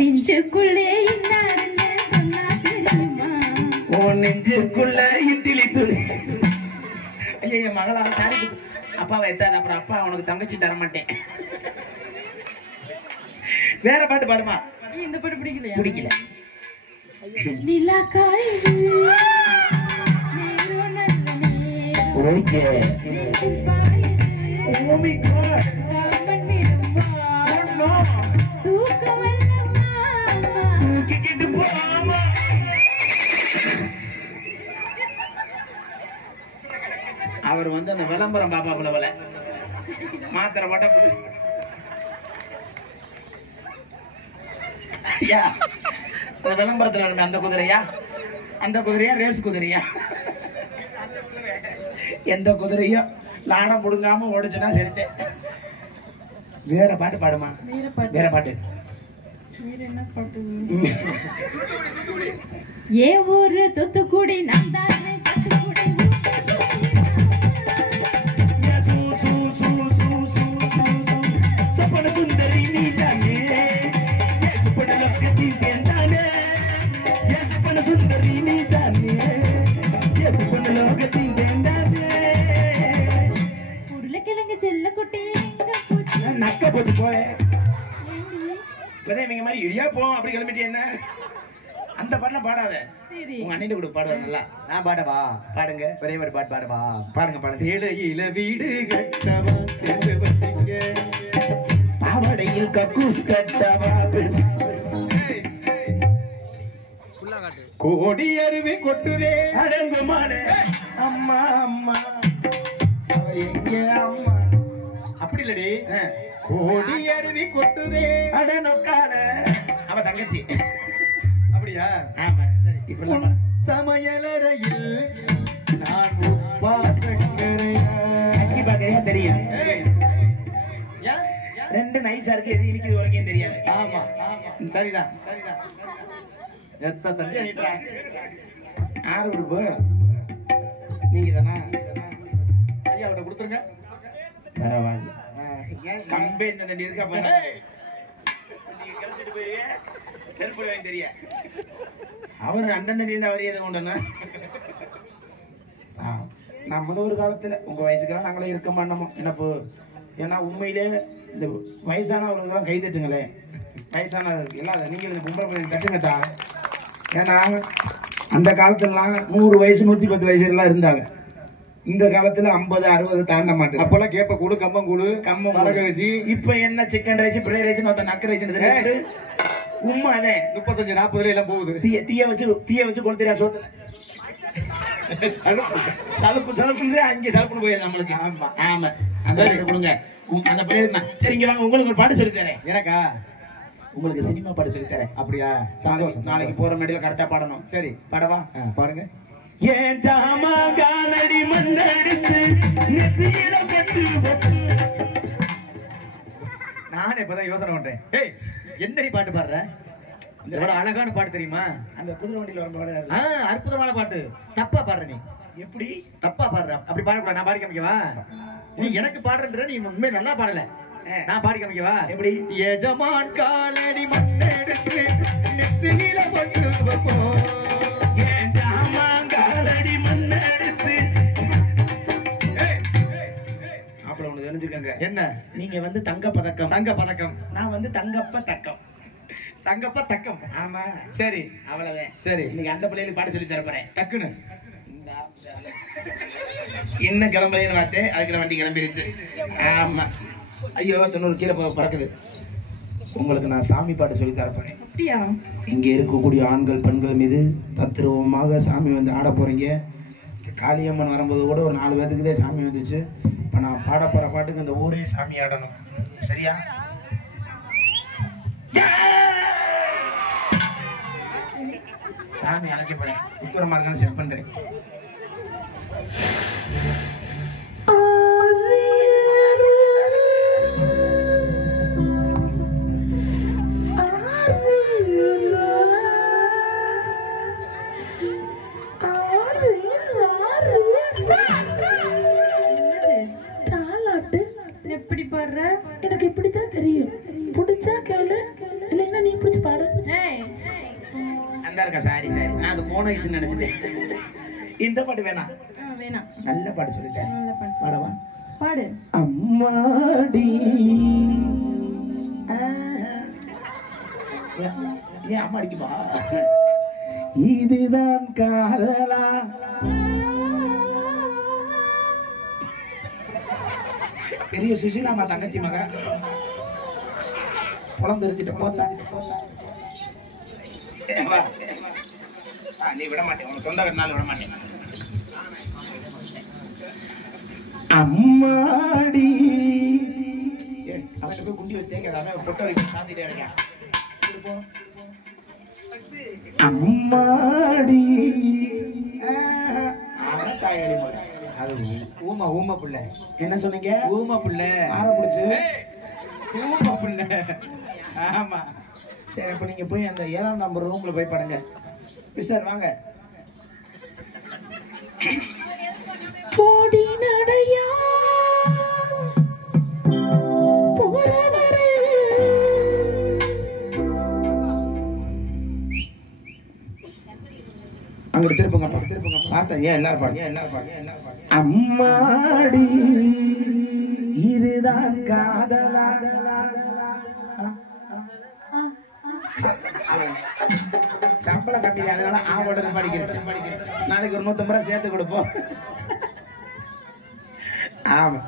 நெஞ்சுக்குள்ளே இன்னாருன்னு சொன்னா தெரியுமா? ஓ நெஞ்சுக்குள்ள இட்டிலி துளி. ஐயா என் மகளா சாரி அப்பாவை எத்தாது. அப்புறம் அப்பா உனக்கு தங்கச்சி தர மாட்டேன். வேற பாட்டு பாடுமா? இந்த பாட்டு பிடிக்கலையா? பிடிக்கல. நிலா காயுது நேரோ நல்ல நேரம் okay oh my God come on நோ தூக்கம் வல்லமா தூக்கிட்டு போமா. அவர் வந்து அந்த விளம்பரம் பாப்பா போல மாத்திரை போட்ட ஐயா அந்த விளம்பரத்துல அந்த குதிரையா அந்த குதிரையா ரேஸ் குதிரையா எந்த குதிரையோ லாடம் புடுங்காம ஓடிச்சுன்னா சரித்தேன். வேற பாட்டு பாடுமா? வேற பாட்டு வேற என்ன பாட்டு? ஏ ஊரு தூத்துக்குடி நான் தானே தூத்துக்குடி சொப்பன சுந்தரி நீ தானே சொப்பன லக்கத்தி தானே சொப்பன சுந்தரி நீ தானே சொப்பன லக்கத்தி தானே உருளைக்கிழங்கு செல்ல குட்டி எங்க போச்சு? நக்க போச்சு போய் இப்பதான் இவங்க மாதிரி இடியா போவோம் அப்படி கிளம்பிட்டு என்ன அந்த பாட்டுலாம் பாடாத. சரி உங்க அண்ணன் கூட பாடுவார் நல்லா. நான் பாடவா? பாடுங்க. ஒரே ஒரு பாட்டு பாடவா? பாடுங்க பாடுங்க. சேலையில வீடு கட்டவா சேர்ந்து வசிக்க பாவடையில் கக்கூஸ் கட்டவா கோடி அருவி கொட்டுதே அடங்குமானே அம்மா அம்மா அவ எங்க அம்மா அப்படி இல்லடி. கோடி அருவி கொட்டுதே அடனொக்கான அவ தங்கச்சி. அப்படியா? ஆமா சரி. இப்ப சமையலறையில் நான் உப்பா சக்கரையா அக்கி பாக்கையா தெரியும். ஏய். ஏன்? ரெண்டு நைஸா இருக்கு எது இனிக்குது வரைக்கும் தெரியாது. ஆமா சரிதான் சரிதான். எத்த தட்டி அணிட்டுறா. ஆறு உடுப்பு நீங்க தானா? ஐயா அவட்ட கொடுத்துருங்க. பரவாயில்ல. கம்பே இந்த தண்டி இருக்கா பாரு. செருப்பு வாங்கி தெரிய அவர் அந்தந்த நீந்த அவர் எதை கொண்டுனா நம்மளும் ஒரு காலத்துல உங்க வயசுக்கெல்லாம் நாங்களே இருக்க மாட்டோமோ என்னப்போ. ஏன்னா உண்மையிலே இந்த வயசானவர்களுக்கெல்லாம் கை தட்டுங்களே. வயசானவர்கள் எல்லாம் நீங்க இந்த பொம்பளை பிள்ளைங்க தட்டுங்கத்தா. ஏன்னா அந்த காலத்துலலாம் 100 வயசு 110 வயசு எல்லாம் இருந்தாங்க. இந்த காலத்துல 50 60 தாண்ட மாட்டேன். அப்பெல்லாம் கேப்ப கூடு கம்பம் கூடு கம்மம் வரகசி. இப்ப என்ன சிக்கன் ரைஸ் பிளே ரைஸ் நக்க ரைஸ் உண்மை அதே 35 40 எல்லாம் போகுது. தீய வச்சு கொளுத்தியா சோத்துல சலுப்பு சலுப்புன்னு அங்கே சலுப்புன்னு போயிடுது நம்மளுக்கு. ஆமா ஆமா அந்த கொடுங்க அந்த பேர். சரி இங்க வாங்க உங்களுக்கு ஒரு பாட்டு சொல்லி தரேன். எனக்கா? உங்களுக்கு சினிமா பாட்டு சொல்லி தரேன். அப்படியா? சந்தோஷம். நாளைக்கு போற மேடையில கரெக்டா பாடணும். சரி பாடவா? பாருங்க. ஏன் ஜாமா காலடி மண்ணடித்து நெத்தியில கட்டு நானே இப்பதான் யோசனை பண்றேன். ஏய் என்னடி பாட்டு பாடுற? எவ்வளவு அழகான பாட்டு தெரியுமா? அந்த குதிரை வண்டியில வர பாடு. அற்புதமான பாட்டு. தப்பா பாடுற நீ. எப்படி தப்பா பாடுற? அப்படி பாடக்கூடாது. நான் பாடி காமிக்கவா? நீ எனக்கு பாடுறன்ற நீ உண்மை நல்லா பாடல. நான் பாடி காமிக்கவா? எப்படி? எஜமான் காலடி மண்ணெடுத்து நெத்தியில கொண்டு வைப்போம். ஏன் ஜாமா காலடி மண்ணடித்து. அப்புறம் ஒண்ணு தெரிஞ்சுக்கங்க. என்ன? நீங்க வந்து தங்க பதக்கம். தங்க பதக்கம். நான் வந்து தங்கப்ப தக்கம். தங்கப்ப தக்கம். ஆமா சரி அவ்வளவுதான். சரி. இன்னைக்கு அந்த பிள்ளைகளுக்கு பாட்டு சொல்லி தரப்போறேன். டக்குன்னு இன்னும் கிளம்பலைன்னு பார்த்தேன். அதுக்குள்ள வண்டி கிளம்பிருச்சு. ஆமா ஐயோ 90 கீழே பறக்குது. உங்களுக்கு நான் சாமி பாட்டு சொல்லி தரப்போறேன். அப்படியா? இங்கே இருக்கக்கூடிய ஆண்கள் பெண்கள் மீது தத்ரூபமாக சாமி வந்து ஆட போறீங்க. காளியம்மன் வரும்போது கூட ஒரு 4 பேத்துக்கு தான் சாமி வந்துச்சு. இப்போ நான் பாட போற பாட்டுக்கு இந்த ஊரே சாமி ஆடணும். சரியா? சாமி அழைச்சி போறேன். உத்தரமா இருக்கான்னு செக் பண்றேன். எப்படி பாடுற? எனக்கு இப்படித்தான் தெரியும். பிடிச்சா கேளு, இல்லைன்னா நீ பிடிச்சி பாடு. அந்த இருக்கா? சாரி சாரி, நான் அது போன விஷயம் நினைச்சிட்டேன். இந்த பாட்டு வேணாம், வேணாம். நல்ல பாட்டு சொல்லித்தேன். பாடவா? பாடு. அம்மாடி ஏன் அம்மா அடிக்குமா? இதுதான் காதலா? பெரிய சுஷீலாமா தங்கச்சி மக புலம் தெரிஞ்சிட்டு போத்தா. நீ விட மாட்டேன், உனக்கு தொண்டை கட்டினாலும் விட மாட்டேன். அம்மாடி அவன் போய் குண்டி வச்சேன். பொட்டை வைக்க சாந்திட்டே இருக்கேன். அம்மாடி தாயாளி போல. அது ஊமா ஊமா புள்ள. என்ன சொன்னீங்க? ஊமா புள்ள. ஆற பிடிச்சு ஊமா புள்ள. ஆமா சரி, அப்ப நீங்க போய் அந்த 7ஆம் நம்பர் ரூம்ல போய் படுங்க. மிஸ்டர் வாங்க. போடி நடையா போறவரே, அங்கிட்டு திருப்புங்க திருப்புங்க. பார்த்தா ஏன் எல்லாரும் பாருங்க, எல்லாரும் பாருங்க, எல்லாரும் பாருங்க. அம்மாடி இதுதான் காதலா? சம்பளம் கம்மி, அதனால ஆவோட படிக்கிறேன். நாளைக்கு ஒரு 150 ரூபாய் சேர்த்து கொடுப்போம். ஆமா.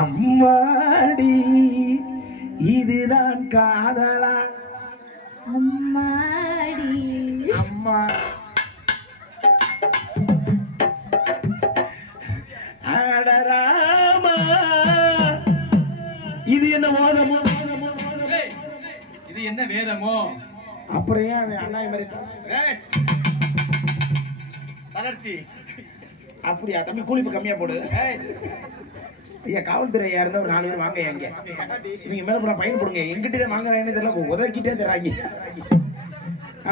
அம்மாடி இதுதான் காதலா? அம்மாடி அம்மா அடராமா, இது என்ன மோதமோ? இது என்ன வேதமோ? அப்புறம் ஏன் அவன் அண்ணாய் மாதிரி வளர்ச்சி? அப்படியா தம்பி? கூலிப்பு கம்மியா போடு. ஐயா காவல்துறை இருந்தா ஒரு 4 பேர் வாங்க. எங்க நீங்க மேல போற பையன் போடுங்க. எங்கிட்டே வாங்குறாங்கன்னு தெரியல, உதக்கிட்டே தராங்க.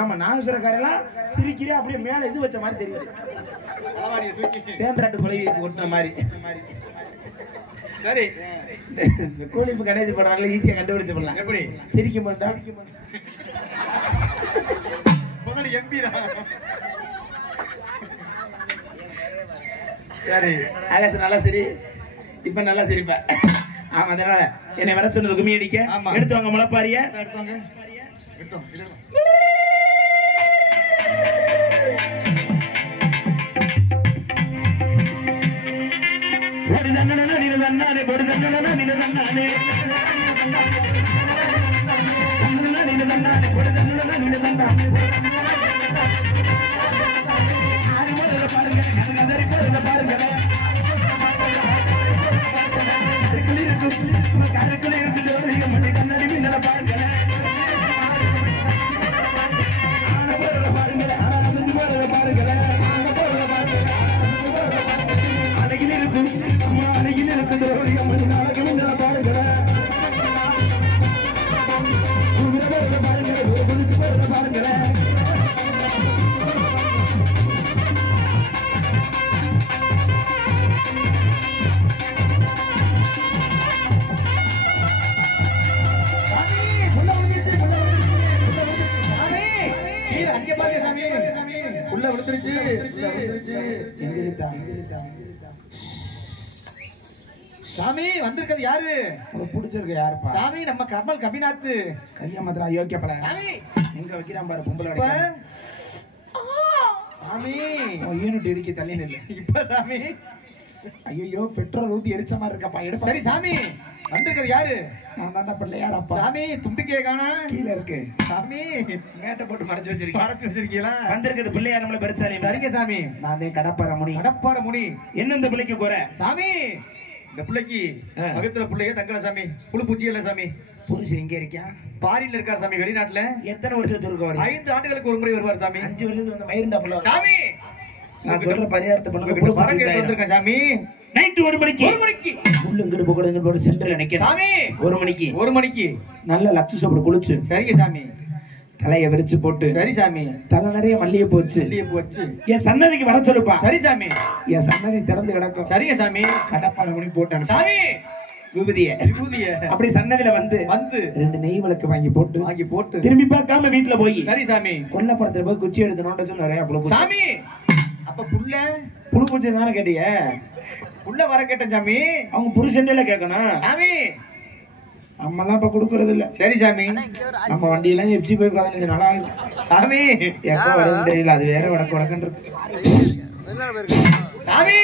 ஆமா, நாகசுரக்காரெல்லாம் சிரிக்கிறே அப்படியே மேல இது வச்ச மாதிரி தெரியுது. தேம்பராட்டு கொலை ஒட்டின மாதிரி. சரி, கூலிப்பு கணேஜ் படுறாங்களே, ஈஸியா கண்டுபிடிச்சு பண்ணலாம். எப்படி சிரிக்கும் போது தான் எம்பிரா? சரி ஆகாஷ் நல்லா சரி, இப்ப நல்லா சிரிப்ப. ஆமா, அதனால என்னை வர சொன்னது கும்மி அடிக்க. எடுத்து வாங்க முளைப்பாரிய. எடுத்துவாங்க. ஒரு தண்டனை நீ தண்டானே, ஒரு தண்டனை நீ தண்டானே, நீ தண்டானே, ஒரு தண்டனை நீ தண்டானே. பாருங்க பாருங்க, கருக்குள்ள இருக்கு ஜோதிக மணி கண்ணாடி மின்னல பாருங்க. பாருங்க பாருங்க, அழகில் இருக்கும் அம்மா, அழகில் இருக்கும் ஜோதிக மணி நாளைக்கு மின்னல பாருங்க. பாருங்க பாருங்க. சாமி வந்திருக்கிறது யாரு? பிடிச்சிருக்கு யாருப்பா? சாமி நம்ம கமல் கபிநாத். கையா மாத்திரம் அயோக்கிய பல. சாமி எங்க வைக்கிறான் பாரு பொம்பளை. சாமி யூனிட் இடிக்கி தள்ளி நில்லு. இப்ப சாமி ஐயோ பெட்ரோல் ஊத்தி எரிச்ச மாதிரி இருக்கப்பா. எடுப்பா. சரி சாமி வந்திருக்கிறது யாரு? நான் தாண்டா பிள்ளையார் அப்பா. சாமி தும்பிக்கைய காணா? கீழே இருக்கு. சாமி மேட்டை போட்டு மறைச்சு வச்சிருக்கீங்க. மறைச்சு வச்சிருக்கீங்களா? வந்திருக்கிறது பிள்ளையார் நம்மள பெருசாலி. சரிங்க சாமி. நான் கடப்பார முனி. கடப்பார முனி. என்ன இந்த பிள்ளைக்கு குறை? சாமி இந்த பிள்ளைக்கு பக்கத்துல பிள்ளைய தங்கல சாமி புழுப்பூச்சி இல்ல சாமி. புருஷன் எங்க இருக்கா? பாரின்ல இருக்கார் சாமி, வெளிநாட்டுல. எத்தனை வருஷத்துக்கு வருவார்? 5 ஆண்டுகளுக்கு ஒரு முறை வருவார் சாமி. 5 வருஷத்துக்கு வந்து வயிறுண்டா புள்ள சாமி நான் சொல்ற பரிகாரத்தை பண்ணுங்க. வர கேட்டு வந்திருக்கேன் சாமி. நைட் 1 மணிக்கு உள்ள இங்கிட்டு போகக்கூடாது, இங்கிட்டு போக சென்டர்ல நிக்கணும் சாமி. 1 மணிக்கு நல்ல லட்ச சோப்பு குளிச்சு சரிங்க சாமி, தலைய விரிச்சு போட்டு சரி சாமி, தலை நிறைய மல்லிகை போச்சு வச்சு என் சன்னதிக்கு வர சொல்லுப்பா. சரி சாமி, என் சன்னதி திறந்து கிடக்கும். சரிங்க சாமி. கடப்பாறை மணி போட்டான் சாமி விபூதிய அப்படி சன்னதியில வந்து 2 நெய் விளக்கு வாங்கி போட்டு திரும்பி பார்க்காம வீட்டுல போய் சரி சாமி கொல்லப்புறத்துல போய் குச்சி எடுத்து நோண்ட சொல்லி நிறைய புழு சாமி. அப்ப புள்ள புழு பூச்சி தானே கேட்டிய? புள்ள வர கேட்டேன் சாமி. அவங்க புருஷன்ல கேட்கணும் சாமி. அம்மெல்லாம் இப்ப கொடுக்கறது இல்ல. சரி சாமி. நம்ம வண்டியெல்லாம் எப்சி போய் 15 நாள் ஆகுது சாமி. எப்ப வருதுன்னு தெரியல, அது வேற வடக்கு இருக்கு சாமி.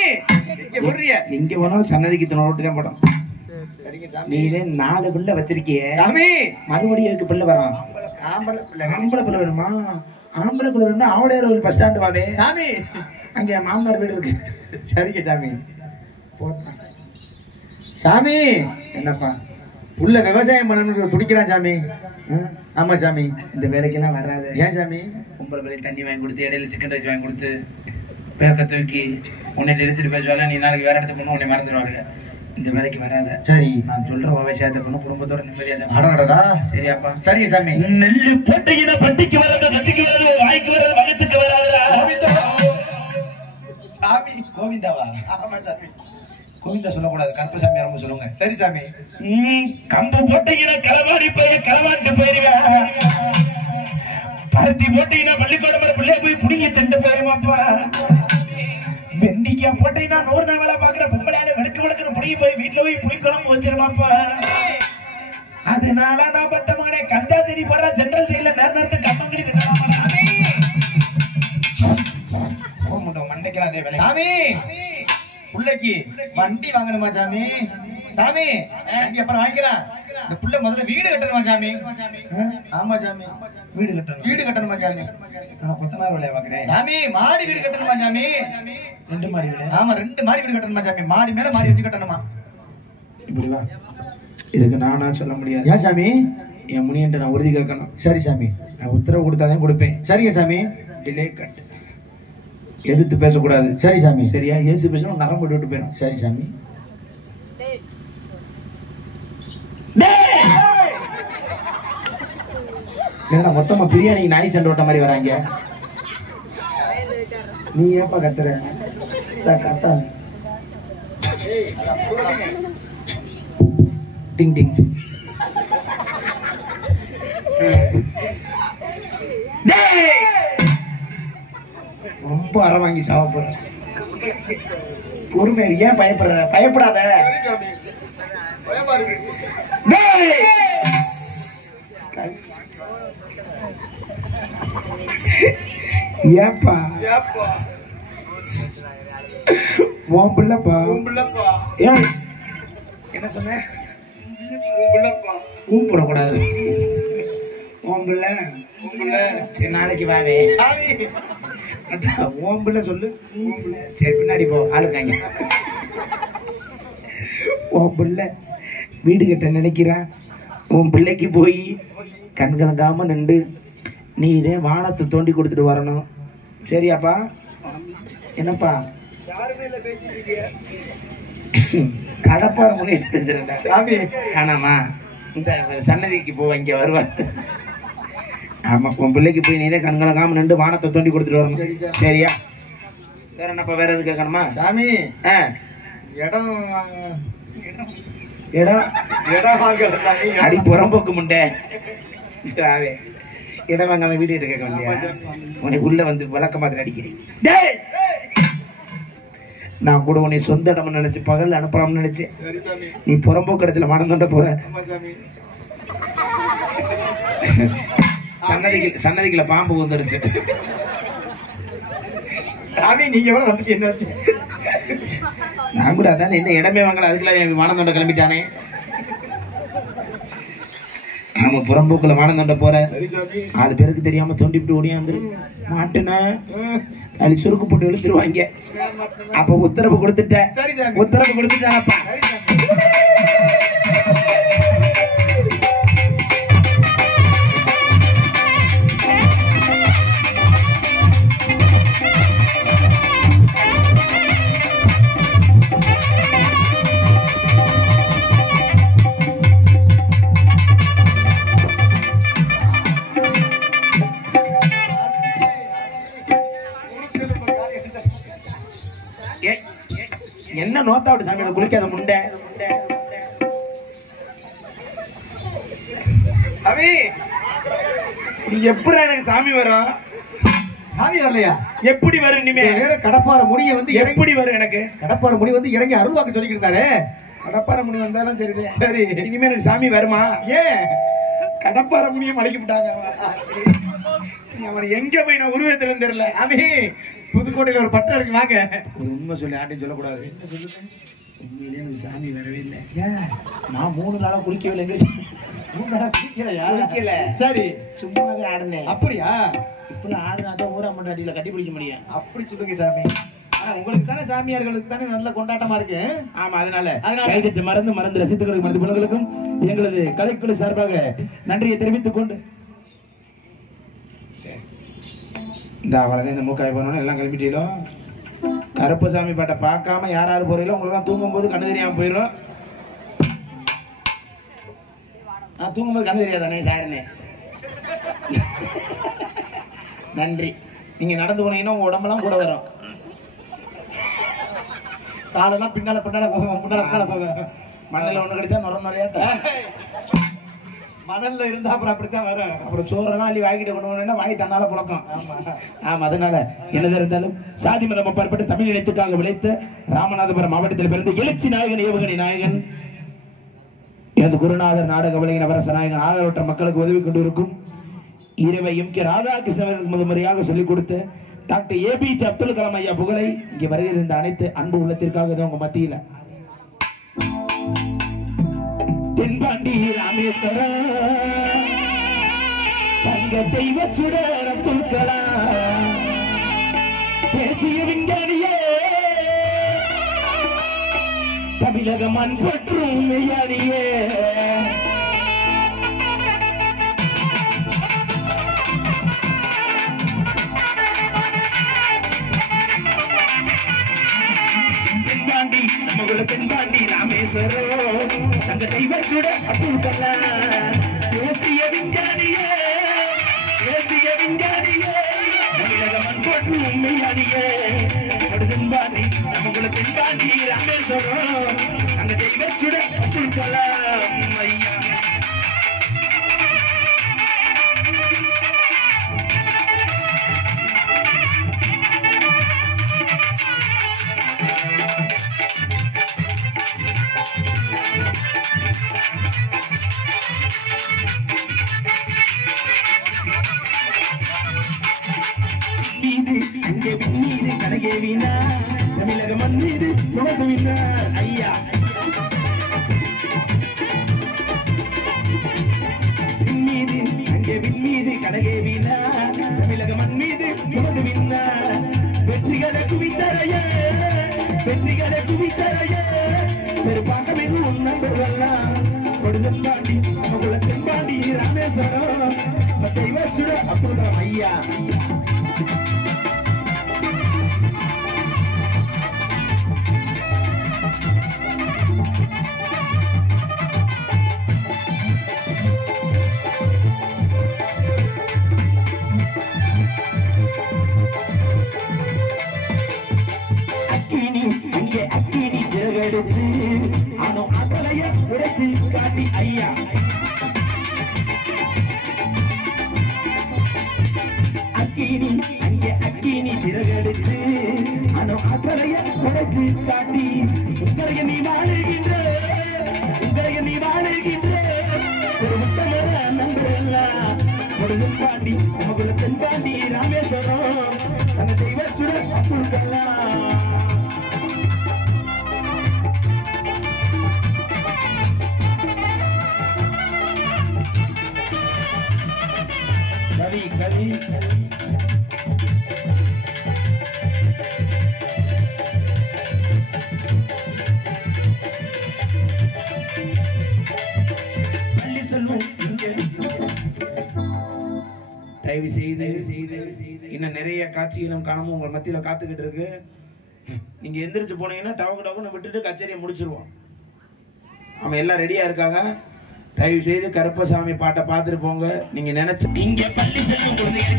எங்க போனாலும் சன்னதிக்கு தினோட்டு தான் போடும். நீனே 4 பிள்ளை வச்சிருக்கிய சாமி, மறுபடியும் எதுக்கு பிள்ளை வரும்? ஆம்பளை பிள்ளை வேணுமா? ஆம்பளை பிள்ளை வேணும்னா ஆவடையார் ஒரு பஸ் ஸ்டாண்டு வாவே சாமி. அங்க மாமனார் வீடு இருக்கு. சரிங்க சாமி. போத்தான் சாமி. என்னப்பா புள்ள விவசாயம் பண்ணணும்னு துடிக்கிறான் சாமி. ஆமா சாமி. இந்த வேலைக்கெல்லாம் வராது. ஏன் சாமி? பொம்பளை பிள்ளை தண்ணி வாங்கி கொடுத்து, இடையில சிக்கன் ரைஸ் வாங்கி கொடுத்து, பேக்க தூக்கி உன்னை இடிச்சிட்டு பேசுவாங்க. நீ நாளைக்கு வேற இடத்துக்கு போன உன்னை மறந்துடுவாங்க. இந்த வேலைக்கு வராத. சரி, நான் சொல்ற விவசாயத்தை பண்ண குடும்பத்தோட நிம்மதியா அடடா. சரியாப்பா? சரிங்க சாமி. நெல்லு போட்டீங்கன்னா பட்டிக்கு வராது, தட்டிக்கு வராது, வாய்க்கு வராது, வகத்துக்கு வராதுடா. சாமி கோவிந்தாவா? ஆமா சாமி. கோவிந்தா சொல்லக்கூடாது, கருப்பசாமி ஆரம்ப சொல்லுங்க. சரி சாமி. கம்பு போட்டீங்கன்னா களவாடி போய் களவாண்டு போயிருவேன். பருத்தி போட்டீங்கன்னா பள்ளிக்கூடம் பிள்ளைய போய் புடிங்கி திண்டு போயிருமாப்பா. வெண்டிக்காய் போட்டீங்கன்னா 100 நாள் வேலை பாக்குற பொம்பளையால வெடுக்கு புடிங்கி போய் வீட்டுல போய் புளிக்குழம்பு வச்சிருமாப்பா. அதனால நான் பத்த மகனே கஞ்சா செடி போடுற சென்ட்ரல் ஜெயில நேரத்து கம்பங்களி தின்னலாம் மண்டைக்கு அதே வேலை. சாமி, புள்ளைக்கு வண்டி வாங்கணுமா சாமி? சாமி, அப்புறம் வாங்கிக்கலாம். இந்த புள்ள முதல்ல வீடு கட்டணுமா சாமி? ஆமா சாமி, வீடு கட்டணுமா சாமி? நான் கொத்தனார் வேலையை பாக்குறேன் சாமி. மாடி வீடு கட்டணுமா சாமி? 2 மாடி வீடு. ஆமா, 2 மாடி வீடு கட்டணுமா சாமி? மாடி மேல மாடி வச்சு கட்டணுமா? இப்படி வா. இதுக்கு நானா சொல்ல முடியாது. ஏன் சாமி? என் முனியன்ட்டு நான் உறுதி கேட்கணும். சரி சாமி. நான் உத்தரவு கொடுத்தாதான் கொடுப்பேன். சரிங்க சாமி. Delay cut. எதிர்த்து பேசக்கூடாது. சரி சாமி. சரியா? எதிர்த்து பேசணும் நரம்பு விட்டு போயிடும். சரி சாமி. ஏன்னா மொத்தமா பிரியாணி நாய் சண்டை ஓட்ட மாதிரி வராங்க. நீ ஏப்பா கத்துற? கத்தா டிங் டிங். ரொம்ப அற வாங்கி சாவ போற. பொறுமை. ஏன் பயப்படுற? பயப்படாத. ஏப்பா உன் பிள்ளைப்பா. என்ன சொன்ன? கூப்பிடக்கூடாது. உன் பிள்ளை சரி நாளைக்கு வாவே. அதான் உன் பிள்ளை சொல்லு. சரி பின்னாடி போ, ஆளுக்காங்க. உன் பிள்ளை வீடு கட்ட நினைக்கிறான். உன் பிள்ளைக்கு போய் கண்கலங்காம நின்று நீ இதே வானத்தை தோண்டி கொடுத்துட்டு வரணும். சரியாப்பா? என்னப்பா கடப்பார முன்னே பேசுறேன்டா சாமி. காணாமா? இந்த சன்னதிக்கு போ, இங்க வருவார். ஆமா, உன் பிள்ளைக்கு போய் நீதான் கண்கலங்காம நின்று வானத்தை தோண்டி கொடுத்துட்டு வரணும். சரியா? வேற என்னப்பா? வேற எது கேட்கணுமா சாமி? இடம் அடி புறம்போக்கு முண்டை. இடம் வாங்காம வீடு கேட்க வேண்டியா? உனக்கு உள்ள வந்து விளக்க மாதிரி அடிக்கிறேன். நான் கூட உன்னை சொந்த இடம் நினைச்சு பகல் அனுப்பலாம்னு நினைச்சேன். நீ புறம்போக்கு இடத்துல மனம் தோண்ட போற. சன்னதிக்குள்ள பாம்பு வந்துடுச்சு. சாமி, நீங்க எவ்வளவு வந்துட்டு என்ன வச்சு? நான் கூட அதான் என்ன இடமே வாங்கல, அதுக்குள்ள மனம் தோண்ட கிளம்பிட்டானே. நம்ம புறம்போக்குல வானந்தோண்ட போற 4 பேருக்கு தெரியாம தோண்டிவிட்டு ஓடியாந்து மாட்டுனா அது சுருக்கு போட்டு இழுத்துருவாங்க. அப்ப உத்தரவு கொடுத்துட்டேன். உத்தரவு கொடுத்துட்டானப்பா. நோத்தா விட்டு சாமி குளிக்காத முண்டை. சாமி நீ எப்படி எனக்கு சாமி வரும்? சாமி வரலையா? எப்படி வரும் இனிமே? கடப்பார முடிய வந்து எப்படி வரும் எனக்கு? கடப்பார முடி வந்து இறங்கி அருள்வாக்கு சொல்லிக்கிட்டு இருந்தாரு. கடப்பார முனி வந்தாலும் சரிதான். சரி, இனிமே எனக்கு சாமி வருமா? ஏன் கடப்பார முனியை மலைக்கு விட்டாங்க. அவன் எங்க போய் நான் உருவத்துல தெரியல. சாமி புதுக்கோட்டையில ஒரு பட்டம் இருக்கு, வாங்க. ஒரு உண்மை சொல்லி யார்ட்டையும் சொல்லக்கூடாது. உண்மையிலே எனக்கு சாமி வரவே இல்லை. நான் 3 நாளா குளிக்கவே இல்லை. 3 நாளா குளிக்கல. சரி, சும்மாவே ஆடுனேன். அப்படியா? இப்பெல்லாம் ஆடுனாதான் ஊரா மட்டும் அடியில கட்டி பிடிக்க முடியும். அப்படி சொல்லுங்க சாமி. உங்களுக்கு தானே சாமியார்களுக்கு தானே நல்ல கொண்டாட்டமா இருக்கு. ஆமா, அதனால கைதட்டு மறந்து ரசித்துக்களுக்கு மருந்து பிள்ளைகளுக்கும் எங்களது கலைக்குழு சார்பாக நன்றியை தெரிவித்துக் கொண்டு இந்த அவ்வளவுதான். இந்த மூக்காய் போனோன்னு எல்லாம் கிளம்பிட்டீங்களோ. கருப்பசாமி பாட்டை பார்க்காம யார் போறீங்களோ உங்களுக்கு தான் தூங்கும் போது கண்ணு தெரியாம போயிடும். தூங்கும் போது கண்ணு தெரியாதானே சாருனே. நன்றி. நீங்க நடந்து போனீங்கன்னா உங்க உடம்பெல்லாம் கூட வரும். காலெல்லாம் பின்னால போக. மண்ணில் ஒண்ணு கிடைச்சா நிறையா மணல்ல இருந்தா அப்புறம் அப்படித்தான் வரும். அப்புறம் சோறெல்லாம் அள்ளி வாங்கிட்டு கொண்டு போனோம்னா வாங்கி தன்னால புழக்கம். ஆமா, அதனால என்னதான் இருந்தாலும் சாதி மதம் அப்பாற்பட்டு தமிழ் இனத்துக்காக விளைத்த ராமநாதபுரம் மாவட்டத்தில் பிறந்து எழுச்சி நாயகன் ஏவுகணை நாயகன் எனது குருநாதர் நாடக கவலையின் அவரச நாயகன் ஆதரவற்ற மக்களுக்கு உதவி கொண்டிருக்கும் இறைவை எம் கே ராதாகிருஷ்ணன் முதன்முறையாக சொல்லிக் கொடுத்த டாக்டர் ஏபிஜே அப்துல் கலாம் ஐயா புகழை இங்கே வருகிற இந்த அனைத்து அன்பு உள்ளத்திற்காக உங்க மத்தியில தென்பாண்டி ராமேஸ்வரம் தங்க தெய்வ சுடர புல்கலாம் பேசிய விஞ்ஞானியே தமிழக மண் பற்றும் மெய்யானியே தென்பாண்டி ராமேஸ்வரம் தங்க தெய்வ சுட அப்துல் கலாம் தேசிய விஞ்ஞானியே தமிழக மண் போற்றும் மெய்யானியே தென்பாண்டி நமக்குள்ள தென்பாண்டி ராமேஸ்வரம் தங்க தெய்வ சுட அப்துல் கலாம் ஐயா. தமிழக மண் மீது ஐயா மீது கடகேவினா தமிழக மண் மீது வெற்றிகளை குவித்தரையே பெரு பாசமே உன்னலாம் கொடுதல் பாண்டி நமக்குள்ள தென்பாண்டி ராமேஸ்வரம் தெய்வ சுட அப்துல் கலாம் ஐயா. அக்கினி சிறகெடுத்து ஆனோ அகலைய உடைத்து காட்டி ஐயா. அக்கினி சிறகெடுத்து ஆனோ அகலைய உடைத்து காட்டி உங்களைய நீ வாழுகின்ற ஒரு முத்தமர நன்றெல்லாம் கொடுதல் பாண்டி நமக்குள்ள தென்பாண்டி ராமேஸ்வரம் தங்க தெய்வ சுட அப்துல் கலாம். கவி பள்ளி செல்வம் தயவு செய்து இன்னும் நிறைய காட்சிகளும் காணமும் உங்கள் மத்தியில காத்துக்கிட்டு இருக்கு. நீங்க எந்திரிச்சு போனீங்கன்னா டவுன்னு விட்டுட்டு கச்சேரியை முடிச்சிருவோம். அவன் எல்லாம் ரெடியா இருக்காங்க. தயவு செய்து கருப்பசாமி பாட்டை பார்த்துட்டு போங்க. நீங்க நினைச்சு இங்க பள்ளி செல்லும் குழந்தைகள்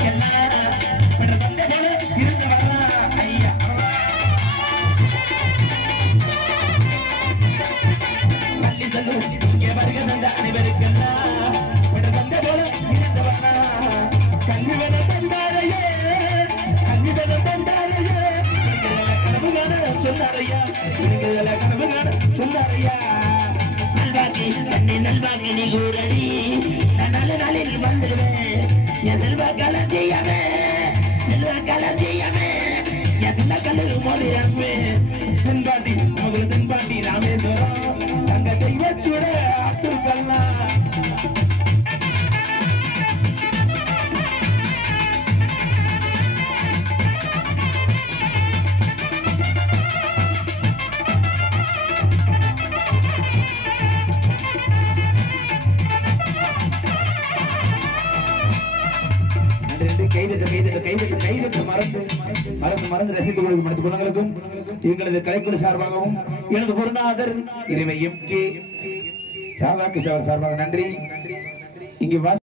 அடி நான் நல்ல நாளில் வந்துடுவேன் என் செல்வ கலந்தியமே என் சின்ன கல்லு மோதி அன்பு தென்பாண்டி நமக்கு தென்பாண்டி ராமேஸ்வரம் தங்க தெய்வச்சுட அப்துல் கலாம் மறந்து ரசித்துக் கொள்ளும் மனித குலங்களுக்கும் எங்களது கலைக்குழு சார்பாகவும் எனது குருநாதர் இறைவை எம் கே ராதாகிருஷ்ணர் சார்பாக நன்றி. இங்கு